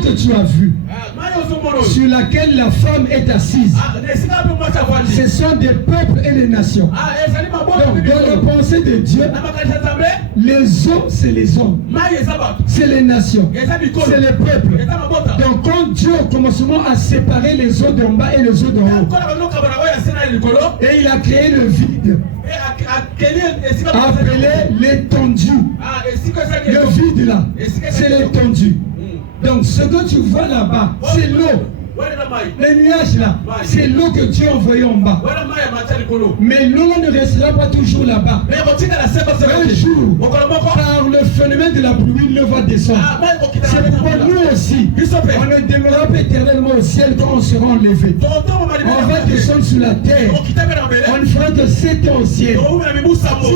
que tu as vu, sur laquelle la femme est assise, ce sont des peuples et des nations. Donc, dans la pensée de Dieu, les hommes, c'est les hommes, c'est les nations, c'est les peuples. Donc, quand Dieu au commencement a séparé les eaux d'en bas et les eaux d'en haut, et il a créé le vide, appelé l'étendue. Le vide là, c'est l'étendue. Donc ce que tu vois là-bas, c'est l'eau. Les nuages là, c'est l'eau que Dieu a envoyée en bas. Mais l'eau ne restera pas toujours là-bas. Un jour, par le phénomène de la pluie, l'eau va descendre. C'est pour nous aussi. On ne demeurera pas éternellement au ciel quand on sera enlevé. On va descendre sur la terre. On ne fera que 7 ans au ciel.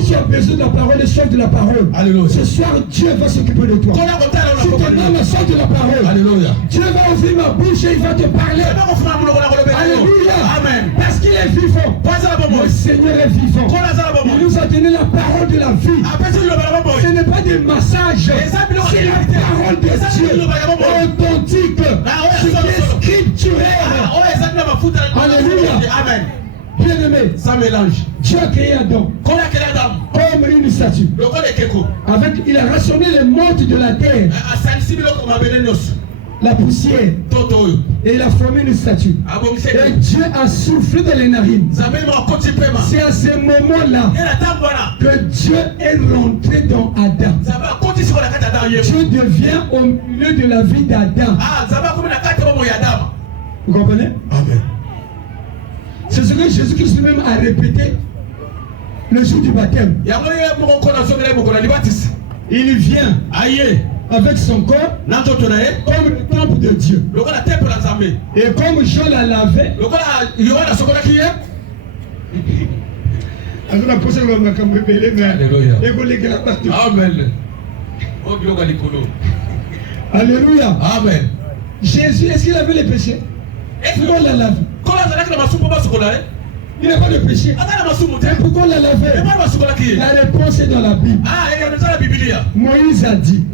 Si tu as besoin de la parole, et soif de la parole, ce soir Dieu va s'occuper de toi. Si ton âme a soif de la parole, Dieu va ouvrir ma bouche et il va te parler. Alléluia. Amen. Parce qu'il est vivant. Le Seigneur est vivant. Il nous a donné la parole de la vie. Ce n'est pas des massages. C'est la parole de Dieu. Authentique. Ce qui est scripturel. Alléluia. Amen. Bien-aimé, ça mélange. Dieu a créé Adam comme une statue. Il a rassemblé les montes de la terre, la poussière, et il a formé une statue. Et Dieu a soufflé dans les narines. C'est à ce moment-là que Dieu est rentré dans Adam. Dieu devient au milieu de la vie d'Adam. Vous comprenez? Amen. C'est ce que Jésus-Christ lui-même a répété le jour du baptême. Il vient avec son corps comme le temple de Dieu. Et comme Jean l'a lavé, Alléluia. Amen. Jésus, est-ce qu'il avait les péchés? Pourquoi on l'a lavé? Il n'a pas de péché. Et pourquoi on l'a lavé? La réponse est dans la Bible. Moïse a dit,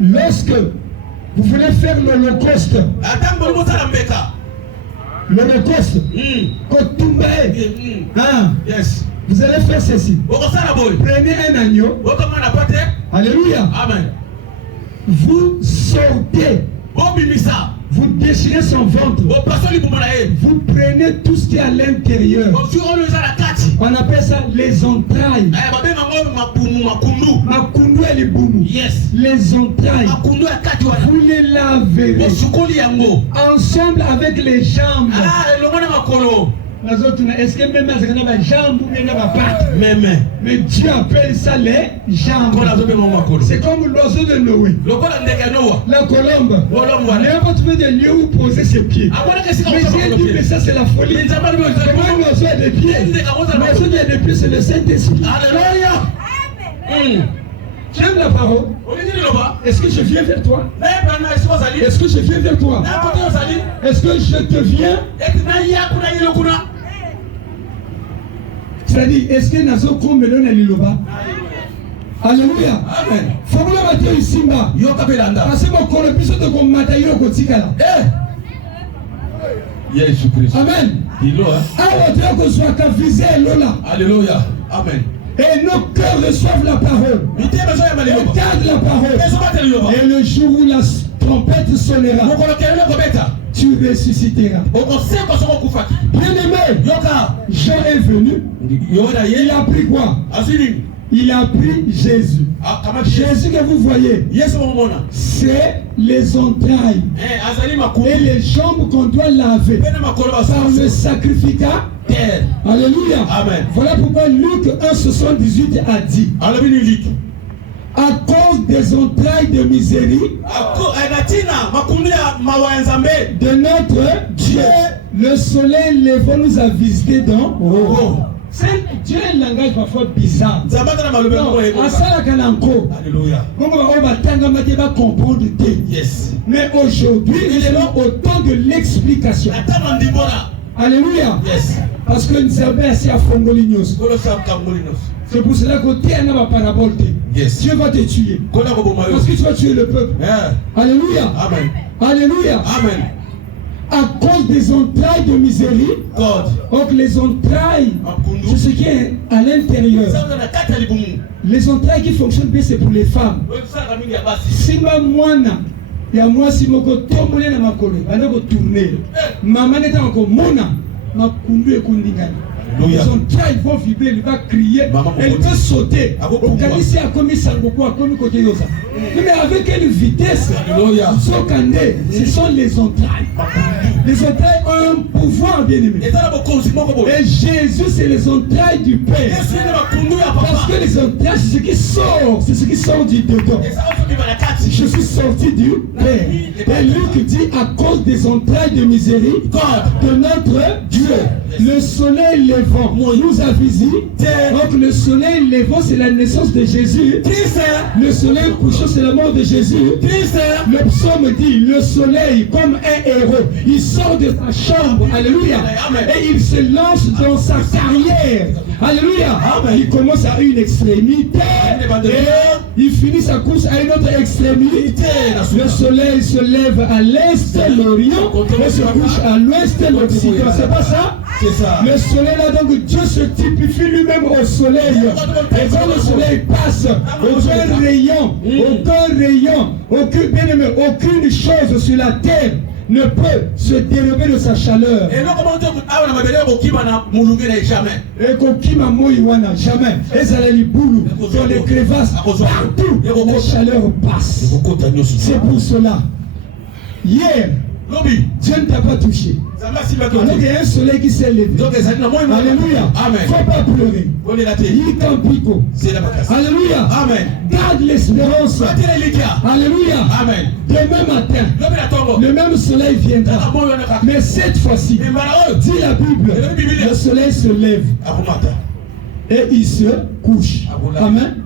lorsque vous voulez faire l'holocauste, vous allez faire ceci. Prenez un agneau. Alléluia. Amen. Vous sortez. Vous déchirez son ventre. Vous prenez tout ce qui est à l'intérieur. On appelle ça les entrailles. Makundu et les boumou. Les entrailles. Vous les lavez ensemble avec les jambes. Est-ce que même les jambes ou bien la patte? Mais Dieu appelle ça les jambes. C'est comme l'oiseau de Noé. La colombe. Il n'a pas trouvé de lieu où poser ses pieds. Mais j'ai dit, mais ça c'est la folie. Comment un oiseau a des pieds? L'oiseau qui a des pieds, c'est le Saint-Esprit. Alléluia. Tu aimes la parole? Est-ce que je viens vers toi? Est-ce que je viens vers toi? Est-ce que je te viens? C'est-à-dire, est-ce que Nazo Komelon a liloba? Alléluia. Amen. Formula Mathieu Isimba. Parce que mon corps de Matayo Kotikala. Amen. Alléluia. Amen. Et nos cœurs reçoivent la parole. Regarde la parole. Et le jour où la trompette sonnera, tu ressusciteras. Bien-aimé, Jean est venu. Il a pris quoi? Il a pris Jésus. Jésus que vous voyez, c'est les entrailles et les jambes qu'on doit laver par le sacrificat. Alléluia. Amen. Voilà pourquoi Luc 1,78 a dit, à cause des entrailles de misérie de notre Dieu, le soleil levant nous a visité dans Dieu a un langage parfois bizarre. Alléluia. Mais aujourd'hui, nous sommes au temps de l'explication. Alléluia. Parce que nous avons assez à Fongolignos. C'est pour cela que tu as une parabole. Yes. Dieu va te tuer. Parce que tu vas tuer le peuple. Yeah. Alléluia. Amen. Alléluia. Amen. À cause des entrailles de miserie, donc les entrailles, c'est ce qui est à l'intérieur. Les entrailles qui fonctionnent bien, c'est pour les femmes. Si moi, il y a moi, si je tombe dans ma colère, je vais tourner. Maman est encore mona, ma kundu et kundingani. Les entrailles vont vibrer, elle va crier, elle va sauter. Au Calissé a commis Sangoku, a commis côté Yosa. Mais avec quelle vitesse? Ce sont les entrailles. Les entrailles ont un pouvoir, bien aimé. Et Jésus, c'est les entrailles du Père. Parce que les entrailles, c'est ce qui sort. C'est ce qui sort du dedans. Je suis sorti du Père. Et Luc dit, à cause des entrailles de miséricorde de notre Dieu, le soleil levant nous a visités. Donc le soleil levant, c'est la naissance de Jésus. Le soleil couchant, c'est la mort de Jésus. Le psaume dit, le soleil comme un héros, il sort de sa chambre, alléluia, et il se lance dans sa carrière, alléluia. Il commence à une extrémité et il finit sa course à une autre extrémité. Le soleil se lève à l'est, l'orient, et se couche à l'ouest, l'occident. C'est pas ça? C'est ça. Le soleil là, donc Dieu se typifie lui-même au soleil. Et quand le soleil passe, aucune chose sur la terre ne peut se dérober de sa chaleur. Et Kokima Moïwana, jamais. Et ça les boulous, dans les crevasses, partout, la chaleur passe. C'est pour cela. Hier, Dieu ne t'a pas touché. Alors qu'il y a un soleil qui s'est levé. Alléluia. Il ne faut pas pleurer. Alléluia. Amen. Garde l'espérance. Alléluia. Amen. Demain matin, le même soleil viendra. Mais cette fois-ci, dit la Bible, le soleil se lève et il se couche. Amen.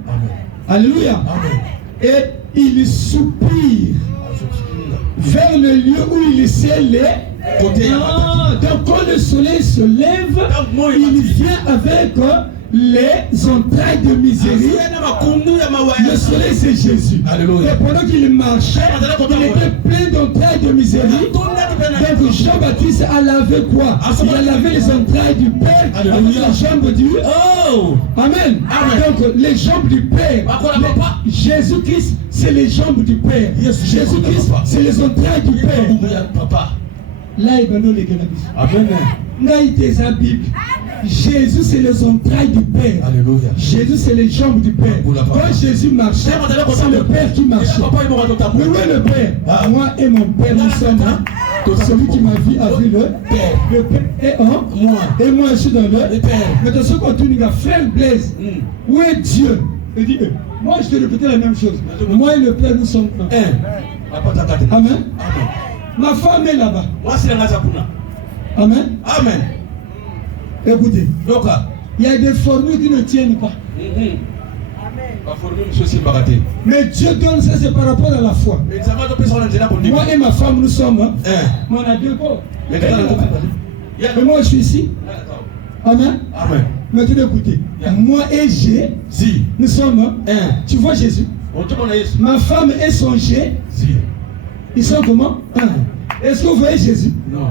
Alléluia. Et il soupire vers le lieu où il s'est levé. Donc quand le soleil se lève, il vient avec les entrailles de misérie. Le soleil, c'est Jésus. Et pendant qu'il marchait, il était plein d'entrailles de misérie. Donc Jean-Baptiste a lavé quoi? Il a lavé les entrailles du Père avec les jambes du... Amen. Donc les jambes du Père. Jésus-Christ, c'est les jambes du Père. Jésus-Christ, c'est les entrailles du Père. Là, il va nous les Amen. Là, il est la Bible. Jésus, c'est les entrailles du Père. Alléluia. Jésus, c'est les jambes du Père. Quand Jésus marchait, c'est le Père qui marchait. Mais où est le Père? Moi et mon Père, nous sommes là. Celui qui m'a vu a vu le Père. Le Père est en moi. Et moi, je suis dans le Père. Mais dans ce continent, frère Blaise, où est Dieu? Il dit, moi, je te répéter la même chose. Moi et le Père, nous sommes un. Amen. Ma femme est là-bas. Amen. Amen. Écoutez, il y a des formules qui ne tiennent pas. Mais Dieu donne ça, c'est par rapport à la foi. Moi et ma femme, nous sommes. On a deux corps. Mais moi, je suis ici. Amen. Amen. Maintenant, écoutez. Moi et G, nous sommes. Tu vois Jésus. Ma femme et son G, ils sont comment? Est-ce que vous voyez Jésus? Non.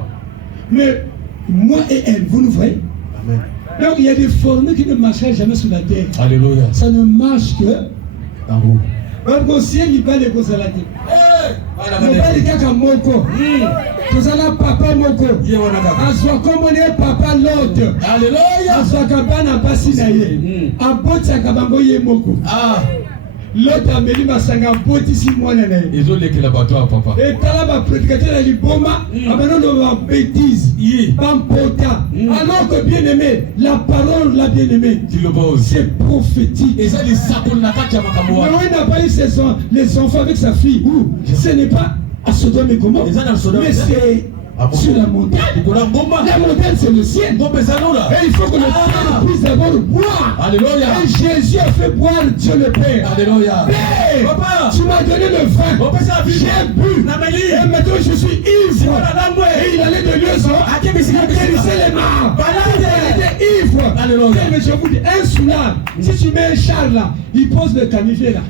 Mais moi et elle, vous nous voyez? Amen. Donc il y a des formules qui ne marcheraient jamais sur la terre. Alléluia. Ça ne marche que en haut. Donc au ciel, il va les causes à la terre. Il va les gars comme Moko. Tout ça là, papa Moko. Aswa comme on est papa l'autre. Alléluia. Aswa kabana basinaye. Abotsa kabamboye Moko. Ah. L'autre a mis ma sanga poti si moi nene. Ils ont les bateau papa. Et t'as là prédicateur à l'iboma. Maintenant on va bêtise. Pampota. Alors que bien aimé, la parole la bien aimé. C'est prophétique. Et ça les sapons na katia makambo. Mais on n'a pas eu les enfants avec sa fille. Où ce n'est pas à Sodome et Gomorrhe. Mais c'est sur la montagne. La montagne, c'est le ciel. Et il faut que le Père puisse d'abord boire. Alléluia. Et Jésus a fait boire Dieu le Père. Alléluia. Père, tu m'as donné le vin. J'ai bu. Et maintenant je suis ivre. Et il allait de lieu. Il guérissait les morts. Il était ivre. Alléluia. Mais je vous dis, un soulard, si tu mets un char là, il pose le canivier là.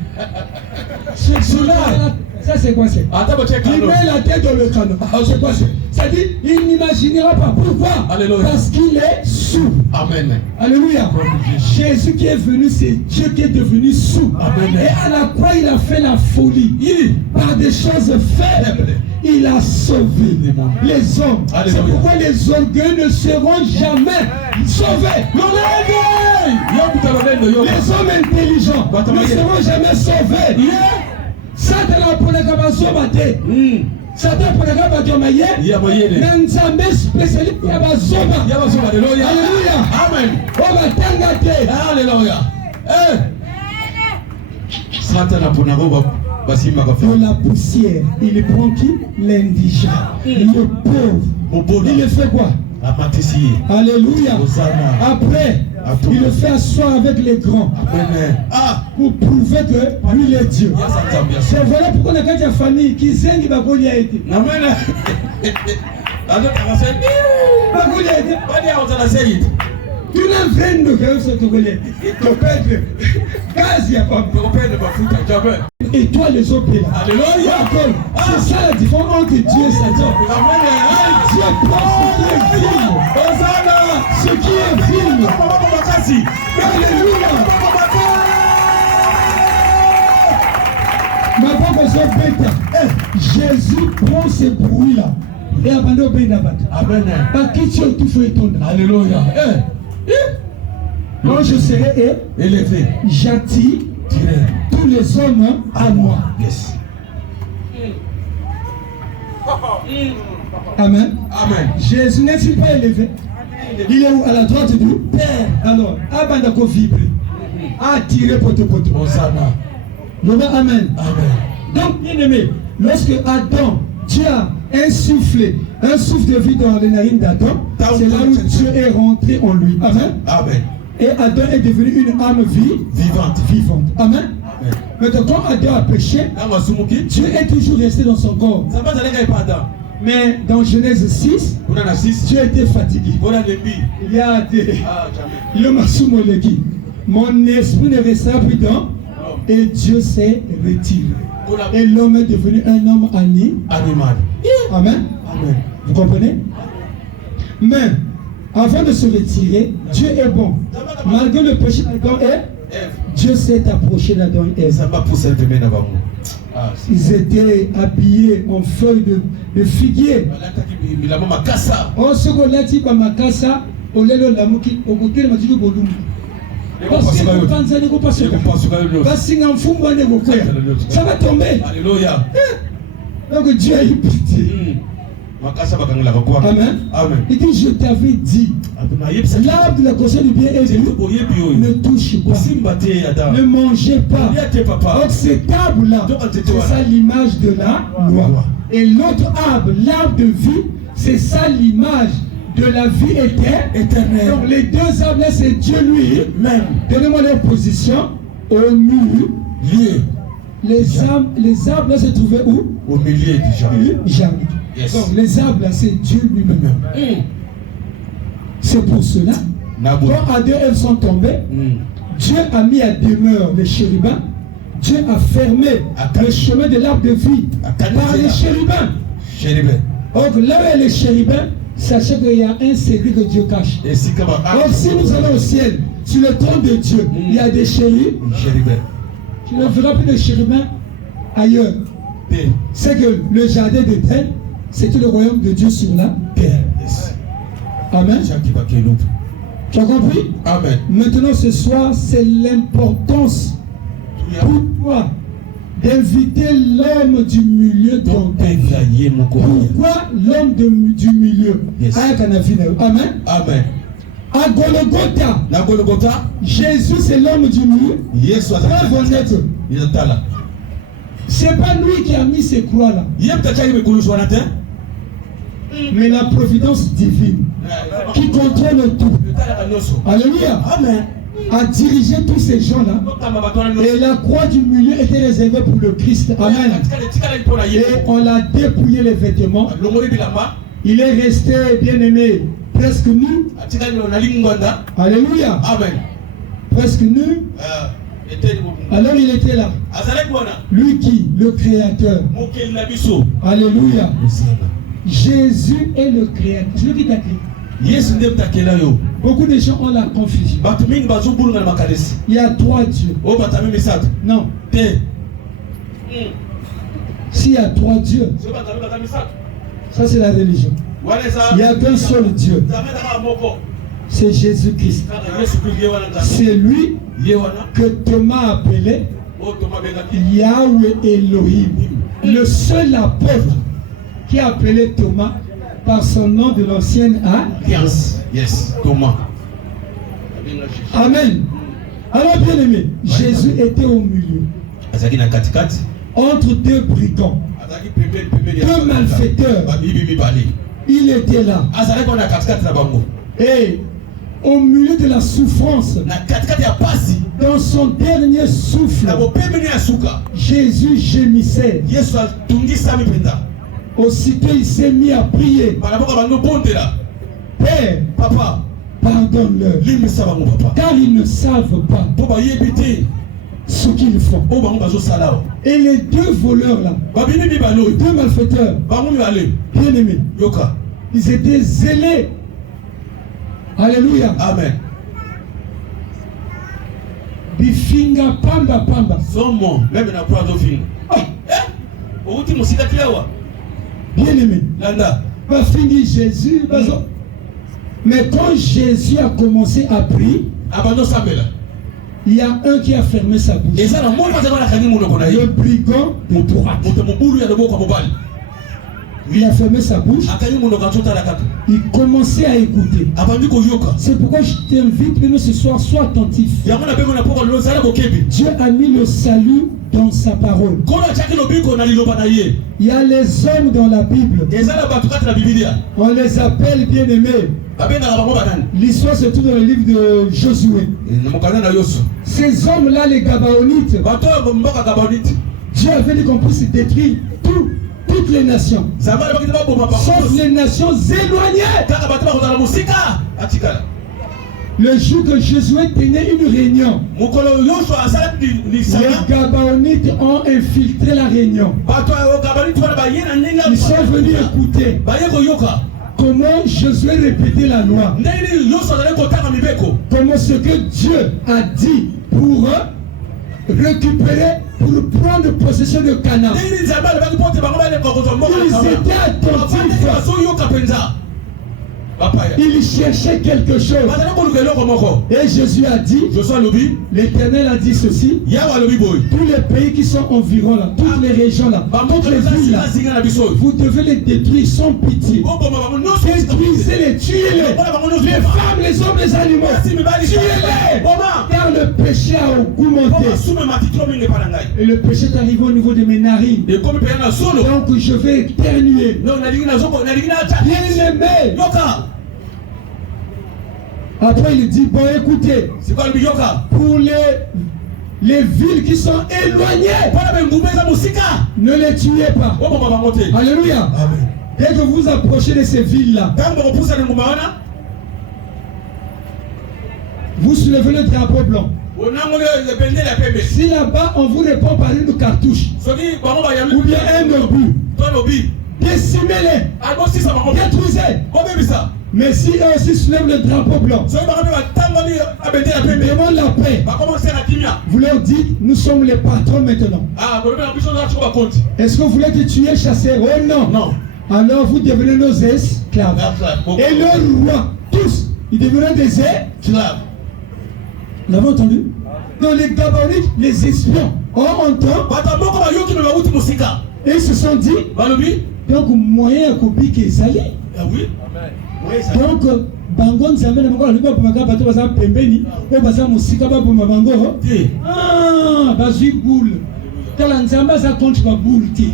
Ce soulard, ça c'est quoi c'est? Il met la tête dans le canon. C'est quoi c'est? C'est-à-dire, il n'imaginera pas. Pourquoi? Alléluia. Parce qu'il est sous. Amen. Alléluia. Jésus qui est venu, c'est Dieu qui est devenu sous. Amen. Et à la croix, il a fait la folie. Par des choses faibles, il a sauvé les hommes. Alléluia. C'est pourquoi les orgueils ne seront jamais sauvés. Les hommes intelligents ne seront jamais sauvés. Satan pour les cabazobaté. Satan pour les cabazobaté. Nzambe spécialiste cabazoba. Alléluia. Amen. Alléluia. Satan pour la poussière, il prend qui? L'indigent, le pauvre. Il le fait quoi? Alléluia. Après, il le fait asseoir avec les grands. Pour prouver que lui est Dieu. C'est voilà pourquoi on a quand famille qui s'est dit qu'il a été. Tu n'as 22 que ce que vous voulez. Gaz, il n'y a pas. Et toi, les autres, là. Alléluia. C'est ça la différence entre Dieu et Satan. Dieu prend ce qui est vil. Alléluia. Ma papa, Jésus prend ces bruits-là. Et abandonne au pays d'Abat. Amen. Par qui tu tout fait étonner. Alléluia. Quand je serai élevé, j'attire tous les hommes à moi. Yes. Amen. Amen. Jésus n'est-il pas élevé? Il est où? À la droite du Père. Alors, abandonne vibrer. Attirer pote. Hosanna. Amen. Amen. Donc, bien aimé, lorsque Adam, Dieu a insufflé un souffle de vie dans les narines d'Adam, c'est là où Dieu est rentré en lui. Amen. Amen. Et Adam est devenu une âme vivante. Amen. Amen. Maintenant, quand Adam a péché, Dieu est toujours resté dans son corps. Mais dans Genèse 6, Dieu était fatigué. Il y a des... Mon esprit ne restera plus dans, et Dieu s'est retiré. Et l'homme est devenu un homme animal. Amen. Amen. Vous comprenez? Mais avant de se retirer, Dieu est bon. Malgré le péché d'Adam et Ève, Dieu s'est approché d'Adam et Ève. Ils étaient habillés en feuilles de figuier. On se relate à Makassa, au lelo lamuki, au côté de Mathieu Bolum. Ça va tomber. Alléluia. Donc Dieu a eu pitié. Amen. Amen. Il dit, je t'avais dit, l'arbre de la connaissance du bien et du mal ne touche pas, ne mangez pas. Donc cet arbre-là, c'est ça l'image de la loi. Et l'autre arbre, l'arbre de vie, c'est ça l'image de la vie éternelle. Donc les deux arbres, c'est Dieu lui-même. Donnez-moi leur position au milieu. Les arbres là se trouvaient où? Au milieu du jardin. Yes. Donc les arbres là, c'est Dieu lui-même. C'est pour cela, quand Adam et Ève sont tombés, Dieu a mis à demeure les chérubins. Dieu a fermé le chemin de l'arbre de vie par les chérubins. Donc là où est les chérubins, sachez qu'il y a un secret que Dieu cache. Donc si nous allons au ciel, sur le trône de Dieu, il y a des chérubins. Tu ne verras plus de chérubins ailleurs. C'est que le jardin d'Éden, c'était le royaume de Dieu sur la terre. Amen. Tu as compris? Amen. Maintenant ce soir, c'est l'importance pour toi d'inviter l'homme du milieu dans ta vie. Pourquoi l'homme du milieu? Amen. Amen. À Golgotha, Jésus c'est l'homme du milieu. Preuve honnête. C'est pas lui qui a mis ces croix là. Mais la providence divine qui contrôle tout. Alléluia. Amen. A dirigé tous ces gens là. Et la croix du milieu était réservée pour le Christ. Amen. Et on l'a dépouillé les vêtements. Il est resté bien aimé presque nu. Alléluia. Amen. Presque nu. Alors il était là. Lui qui? Le Créateur. Alléluia. Jésus est le Créateur. C'est lui qui t'a créé. Beaucoup de gens ont la confusion. Il y a 3 dieux. Non. S'il y a 3 dieux, ça c'est la religion. Il n'y a qu'un seul Dieu. C'est Jésus-Christ. C'est lui que Thomas a appelé Yahweh Elohim. Le seul apôtre qui a appelé Thomas par son nom de l'ancienne alliance. Yes, Thomas. Amen. Alors bien aimé, Jésus était au milieu. Entre 2 brigands, 2 malfaiteurs. Il était là. Et au milieu de la souffrance, dans son dernier souffle, Jésus gémissait. Aussitôt il s'est mis à prier. Père, Papa, pardonne-leur, car ils ne savent pas ce qu'ils font. Et les 2 voleurs là, 2 malfaiteurs, bien aimés, ils étaient zélés. Alléluia. Amen. Bifinga pamba pamba. Somo, même na proie d'ofin. Bien aimé. Landa. Va finir Jésus. Mais quand Jésus a commencé à prier, il y a un qui a fermé sa bouche. Le brigand de droite. Il a fermé sa bouche. Il commençait à écouter. C'est pourquoi je t'invite que ce soir, sois attentif. Dieu a mis le salut dans sa parole. Il y a les hommes dans la Bible. On les appelle bien-aimés. L'histoire se trouve dans le livre de Josué. Ces hommes-là, les Gabaonites, Dieu avait dit qu'on puisse détruire toutes les nations, sauf les nations éloignées. Le jour que Josué tenait une réunion, les Gabaonites ont infiltré la réunion. Ils sont venus écouter comment Josué répétait la loi, comment ce que Dieu a dit pour récupérer, pour prendre possession de Canaan. Ils étaient attentifs. Il cherchait quelque chose. Et Jésus a dit, l'Éternel a dit ceci, tous les pays qui sont environ là, toutes les régions là, toutes les villes là, vous devez les détruire sans pitié. Détruisez-les, tuez-les, les femmes, les hommes, les animaux, tuez-les, car le péché a augmenté. Et le péché est arrivé au niveau de mes narines. Donc je vais éternuer. Bien-aimé. Après il dit, bon écoutez, pour les villes qui sont éloignées, ne les tuez pas. Alléluia. Amen. Dès que vous approchez de ces villes-là, vous soulevez le drapeau blanc. Si là-bas on vous répond par une cartouche ou bien un obus, décimez-les, détruisez. Mais si eux aussi soulèvent le drapeau blanc, ils demandent la paix, vous leur dites, nous sommes les patrons maintenant. Est-ce que vous voulez te tuer, chasser? Oh non. Alors vous devenez nos esclaves. Et leurs rois, tous, ils deviennent des esclaves. Vous l'avez entendu? Dans les Gabaonites, les espions ont entendu. Et ils se sont dit, donc moyen à copier qui est allé. Donc, Bangon Zambé n'a pas le droit de bateau bazar pembeni, ou bazar musika ba pour mabango. Ah, bazui boule. Talanzamba za contre ba boule ti.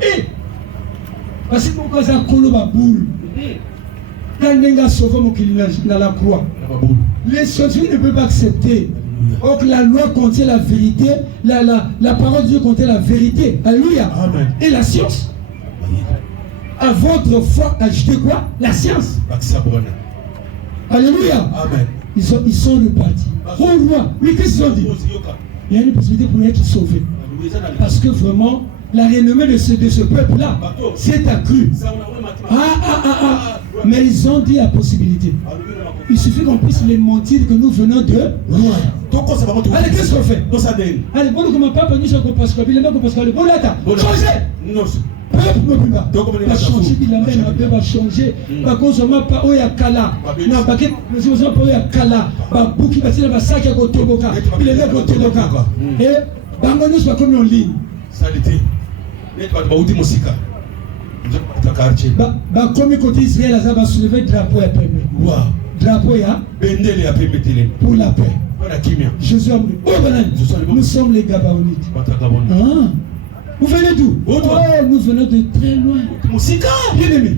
Eh, parce que pourquoi ça colle ba boule? Quand n'enga sauvé mon kilina dans la croix. Les sautés ne peuvent pas accepter. Donc la loi contient la vérité, la parole de Dieu contient la vérité. Alléluia. Amen. Et la science. À votre foi, ajoutez quoi? La science. Alléluia. Amen. Ils sont repartis. Au roi, oui, qu'est-ce qu'ils ont dit? Il y a une possibilité pour être sauvé. Parce que vraiment, la renommée de ce peuple-là s'est accrue. Mais ils ont dit la possibilité. Il suffit qu'on puisse les mentir que nous venons de loin. Allez, qu'est-ce qu'on fait? Allez, bon, nous ne pas venir parce que le bon là, changez! Peuple va changer, il va changer. Va consommer pas au yakala. Na baquet, nous sommes pas au yakala. Va bouki bâtir la sac à Gotoboka. Il est là Gotoboka. Et Bangono soit comme en ligne. Salité. N'est pas de Baouti Mosika. Bah comme côté Israël, ça va soulever le drapeau à paix. Drapeau ya. Bendele à paix pour la paix. Jésus a dit, oh Banan, nous sommes les Gabaonites. Ah. Vous venez d'où? Oh, nous venons de très loin. Bien aimé.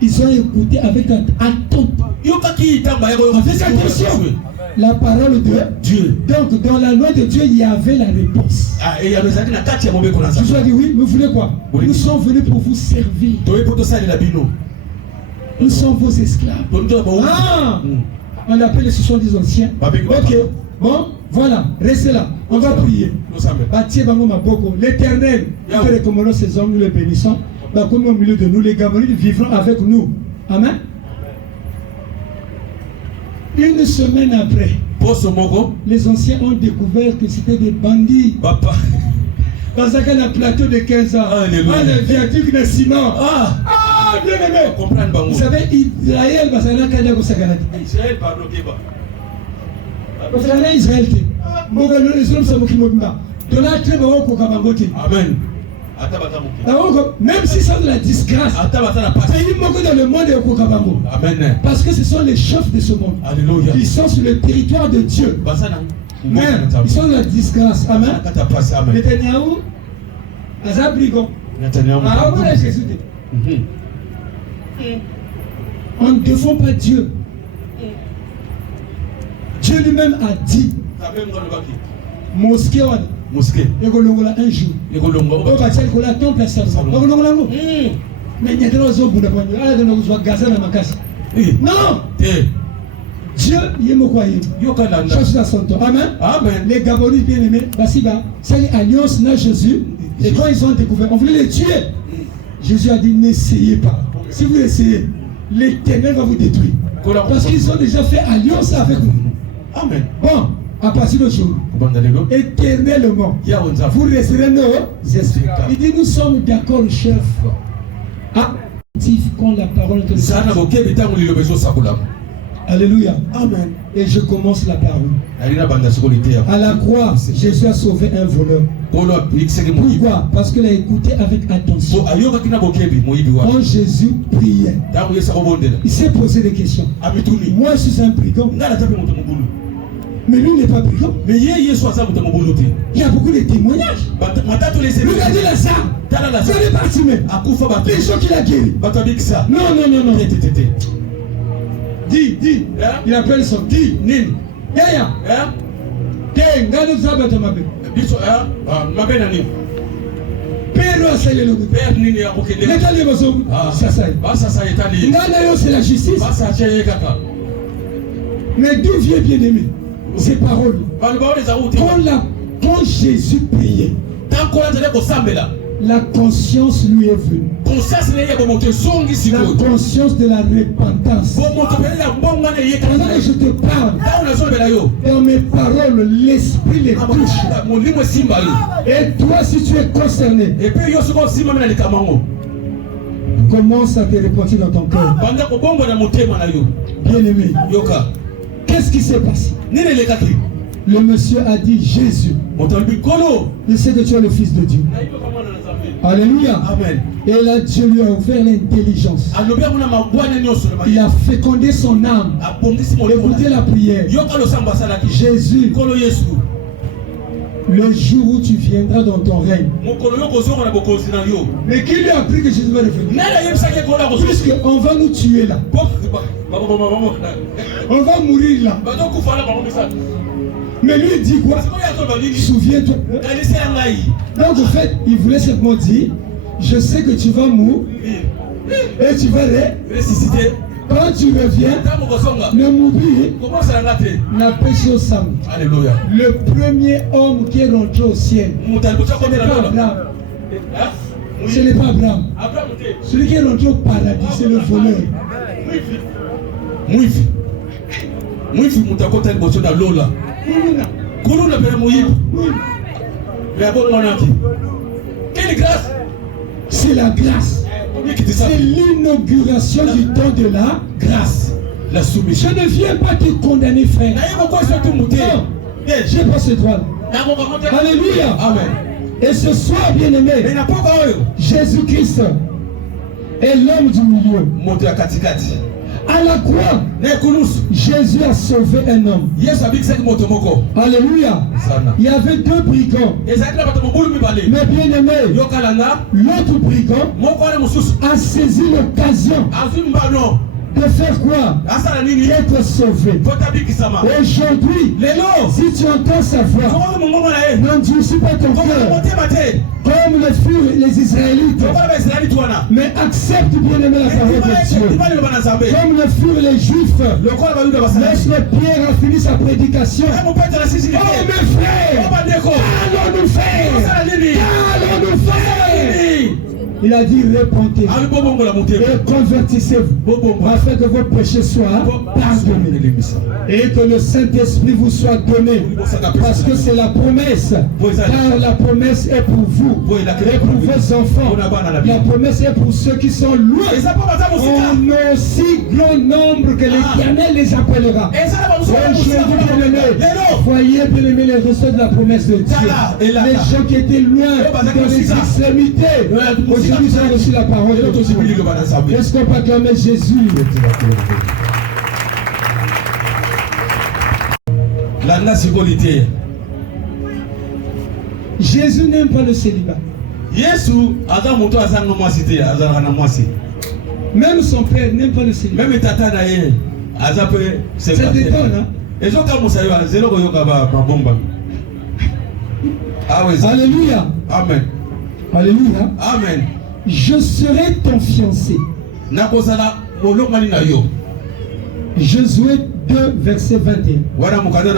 Ils ont écouté avec attention. La parole de Dieu. Donc, dans la loi de Dieu, il y avait la réponse. Jésus a dit oui, vous voulez quoi? Nous sommes venus pour vous servir. Nous sommes vos esclaves. Ah, on appelle ce sont des anciens. Ok, bon. Voilà, restez là, on va prier. L'Éternel, nous te recommandons ces hommes, nous les bénissons. Comme au milieu de nous, les Gabonites vivront avec nous. Amen. Une semaine après, les anciens ont découvert que c'était des bandits. Dans un plateau de 15 ans, un viaduc de ciment. Bien aimé. Vous savez, Israël, Israël, pardon, Israël, Amen. Même si c'est de la disgrâce, dans le monde. Amen. Parce que ce sont les chefs de ce monde. Alléluia. Ils sont sur le territoire de Dieu. Mais ils sont de la disgrâce. Amen. Netanyahou, on ne défend pas Dieu. Dieu lui-même a dit mosquée et golongola un jour et golongola la temple à Salomon golongola ngo mais n'y a pas de bunda point ah de nous gaza na makasi non Dieu il me croit chose à son temps amen amen les Gabonites bien aimés basiba c'est alliance na Jésus et quand ils ont découvert on voulait les tuer Jésus a dit n'essayez pas si vous essayez l'Éternel va vous détruire parce qu'ils ont déjà fait alliance avec vous. Amen. Bon, à partir de jour, éternellement, vous resterez nos esprits. Il dit nous sommes d'accord, chef. Actif quand la parole de Dieu. Alléluia. Amen. Et je commence la parole. À la croix, Jésus a sauvé un voleur. Pourquoi? Parce qu'il a écouté avec attention. Quand Jésus priait, il s'est posé des questions. Moi, je suis un brigand. Mais lui n'est pas brigand. Mais il y a beaucoup de témoignages. Regardez la salle. C'est les bâtiments. Les gens qui l'a guéri. Non. Dis. Il appelle son dit. Nin. Yaya. Ngano zabata mabe. Biso mabe na nini? Pero asale le père nini ya bokende. Natali baso. Ça etali. Ngana yo c'est la justice. Basa cheye kaka. Mais d'où vient bien-aimé ces paroles? Quand Jésus priait, la conscience lui est venue. La conscience de la repentance. Pendant que je te parle, dans mes paroles, l'esprit les touche. Et toi, si tu es concerné, commence à te repentir dans ton cœur. Bien-aimé, qu'est-ce qui s'est passé? Le monsieur a dit Jésus, je sais que tu es le Fils de Dieu. Alléluia. Amen. Et là, Dieu lui a ouvert l'intelligence. Il a fécondé son âme. Écoutez la prière. Jésus, le jour où tu viendras dans ton règne. Mais qui lui a appris que Jésus va revenir? Puisqu'on va nous tuer là. On va mourir là. Mais lui dit quoi? Souviens-toi. Donc en fait, il voulait simplement dire, je sais que tu vas mourir et tu vas ressusciter. Quand tu reviens, ne m'oublie, n'a péché au samedi. Alléluia. Le premier homme qui est rentré au ciel, ce n'est pas Abraham. Ce n'est pas Abraham. Celui qui est rentré au paradis, c'est le voleur. Mwifi mutakota liboso na lola. Kuluna pele muyibu. Mais bon monaki. Quelle grâce? C'est la grâce. C'est l'inauguration du temps de la grâce. La soumission. Je ne viens pas te condamner, frère. Non, j'ai pas ce droit. Alléluia. Amen. Et ce soir, bien-aimé, Jésus-Christ est l'homme du milieu. À la croix, Jésus a sauvé un homme. Alléluia. Il y avait deux brigands. Mais bien aimé, l'autre brigand a saisi l'occasion de faire quoi? D'être sauvé. Aujourd'hui, si tu entends sa voix, n'endurcis pas ton cœur comme le furent les Israélites, mais accepte bien aimé la parole de Dieu comme le furent les Juifs. Lorsque Pierre a fini sa prédication, oh mes frères, qu'allons-nous faire? Qu'allons-nous faire? Il a dit répondez et convertissez-vous afin que vos péchés soient pardonnés et que le Saint-Esprit vous soit donné, parce que c'est la promesse, car la promesse est pour vous et pour vos enfants. La promesse est pour ceux qui sont loin, en aussi grand nombre que l'Éternel les appellera. Voyez bien aimé les ressorts de la promesse de Dieu. Les gens qui étaient loin dans les extrémités, aujourd'hui ils ont reçu la parole de Dieu. Est-ce qu'on peut acclamer Jésus? Jésus n'aime pas le célibat. Même son père n'aime pas le célibat. Ça détonne, hein? Alléluia. Amen. Alléluia. Amen. Je serai ton fiancé. Josué 2, verset 21.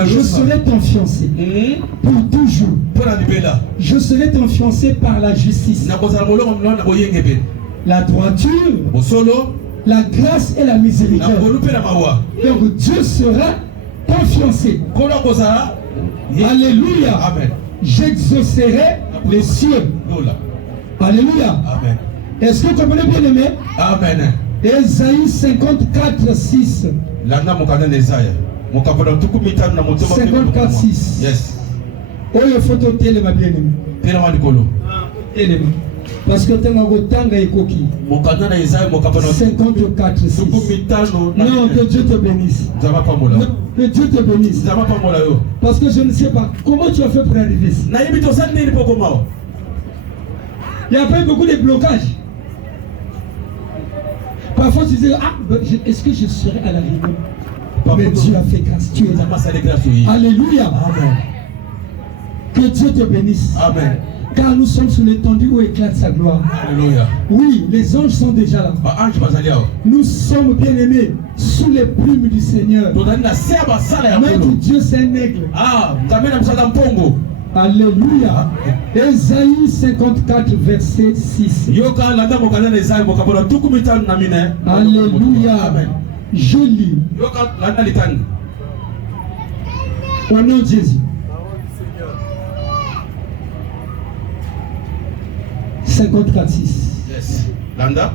Je serai ton fiancé pour toujours. Je serai ton fiancé par la justice, la droiture, la grâce et la miséricorde. Donc Dieu sera ton fiancé. Alléluia. Amen. J'exaucerai les cieux. Alléluia. Amen. Est-ce que vous comprenez bien aimé? Amen. Ésaïe 54, 6. 54, 6. Yes. Oh, il faut te téléma bien aimé. Téléma. Parce que tu as un tanga et coquille. 54, 6. Non, que Dieu te bénisse. Non, que Dieu te bénisse. Parce que je ne sais pas comment tu as fait pour arriver ici. Il y a pas eu beaucoup de blocages. Parfois tu dis, est-ce que je serai à l'arrivée? Mais Dieu a fait grâce. Tu es là. Alléluia. Amen. Que Dieu te bénisse. Amen. Car nous sommes sous l'étendue où éclate sa gloire. Alléluia. Oui, les anges sont déjà là. Nous sommes bien aimés sous les plumes du Seigneur. Notre Dieu, c'est un aigle. Alléluia. Ésaïe 54, verset 6. Alléluia. Je lis. Au nom de Jésus. 54, 6. Yes. Landa.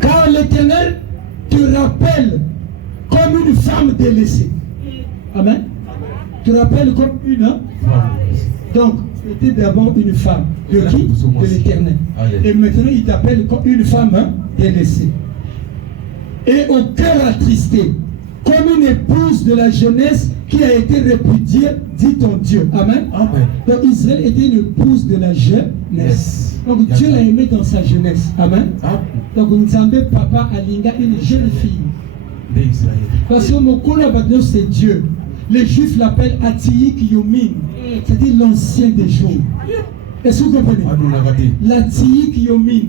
Car l'Éternel te rappelle comme une femme délaissée. Amen. Tu rappelles comme une femme. Donc, tu étais d'abord une femme. De qui? De l'Éternel. Et maintenant, il t'appelle comme une femme délaissée. Et au cœur attristé, comme une épouse de la jeunesse qui a été répudiée, dit ton Dieu. Amen. Amen. Donc Israël était une épouse de la jeunesse. Yes. Donc Dieu l'a aimé dans sa jeunesse. Amen. Donc Nzambe papa alinga une jeune fille. Parce que Mokolo c'est Dieu. Les Juifs l'appellent Atiyik Yomin, c'est-à-dire l'ancien des jours. Est-ce que vous comprenez? La tii qui yomine.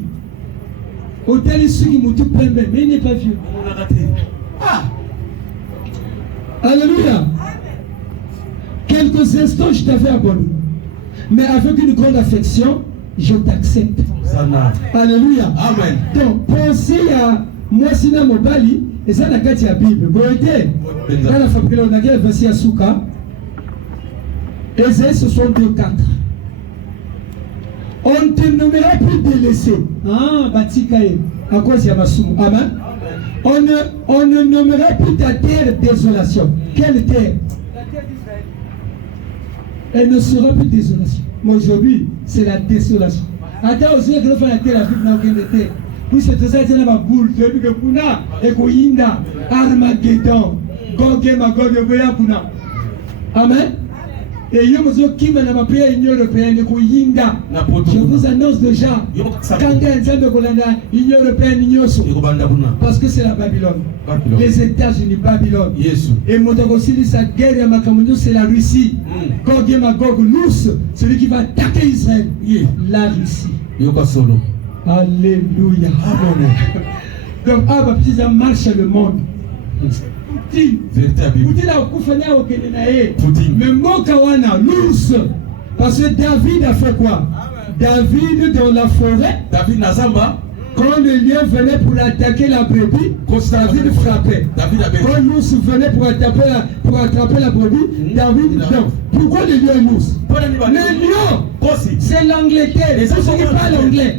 Hôtel ici qui m'a tout plein, mais il n'est pas vieux. Ah! Alléluia! Quelques instants, je t'avais abonné. Mais avec une grande affection, je t'accepte. Alléluia! Amen. Donc, pensez à moi, Sina Mobali, et ça, la carte de la Bible. Goïté, dans la fabrique, on a dit, verset à Souka. Ésaïe 62:4. On ne te nommera plus délaissé. Ah, Batikaye. À quoi c'est Amassou? Amen. On ne nommera plus ta terre désolation. Quelle terre? La terre d'Israël. Elle ne sera plus désolation. Mais aujourd'hui, c'est la désolation. Attends, aussi, que l'on fait la terre, la Bible n'a aucune terre. Puis c'est ça, c'est la boule. Tu as vu que Puna, Ekoyinda, Armageddon, Gog Magog, Puna. Amen. Et je vous annonce déjà, l'Union européenne, parce que c'est la Babylone. Les États-Unis, Babylone. Et Montagosili, sa guerre à Makamoudou, c'est la Russie. Gog et Magog, l'ours, celui qui va attaquer Israël. La Russie. Alléluia. Donc, ça marche le monde. Poutine a coupé au Kénénaé. Mais Mokawana, l'ours. Parce que David a fait quoi? David dans la forêt. David Nazamba. Quand le lion venait pour attaquer la brebis, David frappait. Quand l'ours venait pour attraper la brebis, David. Donc, pourquoi le lion est l'ours? Le lion, c'est l'Angleterre. Ceux qui parlent anglais.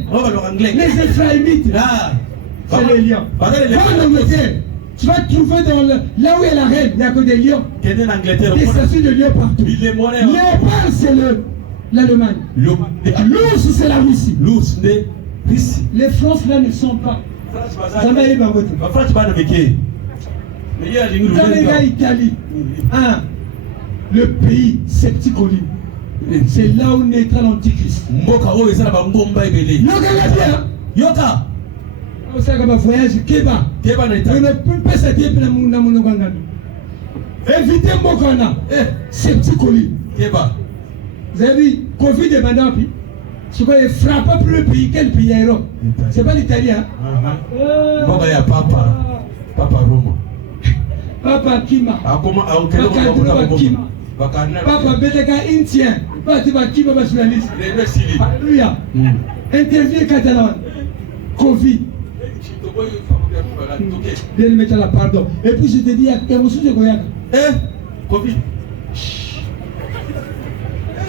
Les Ephraimites. C'est les lions. Quand l'Angleterre. Tu vas trouver dans là où il y a la reine, il n'y a que des lions. Des statues de lions partout. Léopard, c'est l'Allemagne. L'ours, c'est la Russie. Les France là ne sont pas. Italie. Le pays septicoli. C'est là où naîtra l'Antichrist. Yoka. Ça comme un voyage Keba. On ne peut pas s'attirer pour la Mounoganga. Évitez Mokana. C'est petit colis. Keba. Vous avez vu, Covid est maintenant. Ce qu'on frappe pour le pays, quel pays est Europe? C'est pas l'Italie. Papa Roma. Papa Kima. Papa Kima. Papa Beleka Indien. Papa Kima nationaliste. Alléluia. Interview catalan. Covid. Pardon. Et puis je te dis, Covid.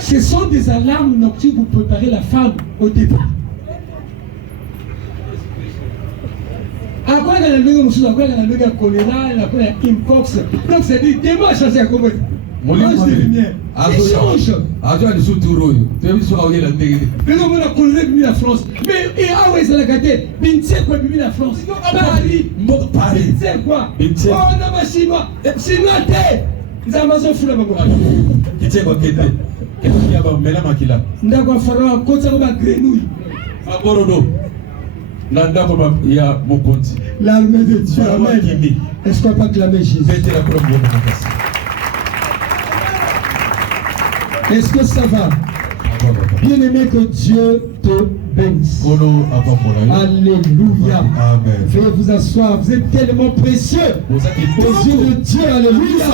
Ce sont des alarmes nocturnes pour préparer la femme au départ. À quoi il y a le choléra, il impox. Donc c'est dit, démarche à ça comme mais on a colonisé la France. Mais ah ouais, c'est la gâtée. Bintier quoi, la France. Paris. C'est quoi? Oh non, mais Chinois. Chinois, t'es. Les Amazones font la maman. Qui tient quoi, qui est? Ndakwa farawa kota kwa grenouille. Maborodo. Nanda kwa ya mokonti. L'armée de Dieu. Amen. Est-ce qu'on peut acclamer Jésus? Est-ce que ça va? Bien aimé, que Dieu te bénisse. Alléluia. Amen. Veuillez vous asseoir. Vous êtes tellement précieux aux yeux de Dieu. Alléluia.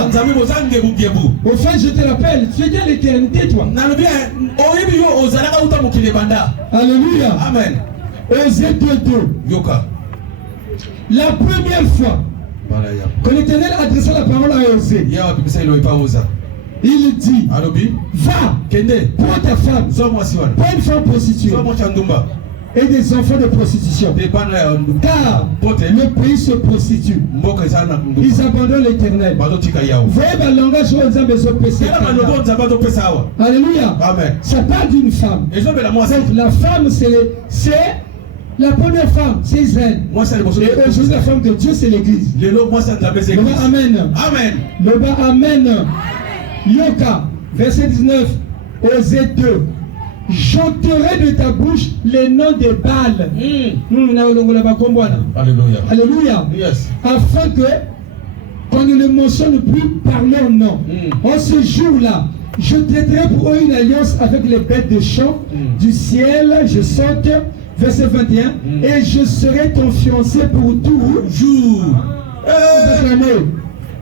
Au fait, je te rappelle, tu es à l'éternité, toi. Alléluia. Amen. Osée 2:2. La première fois que l'Éternel adressa la parole à Osée, il dit, va, prends ta femme, pas une femme prostituée et des enfants de prostitution, car le pays se prostitue. Ils abandonnent l'Éternel. Vous voyez le langage où on a besoin de péché. Alléluia. Ça parle d'une femme. La femme, c'est la première femme, c'est Israël. Et aujourd'hui, la femme de Dieu, c'est l'Église. Amen. Amen. Amen. Yoka, verset 19, Osée 2. J'ôterai de ta bouche les noms des Baals. Alléluia. Alléluia. Yes. Afin que, qu'on ne le mentionne plus par leur nom. En ce jour-là, Je traiterai pour eux une alliance avec les bêtes de champ du ciel. Je saute, verset 21. Et je serai ton fiancé pour tout jour.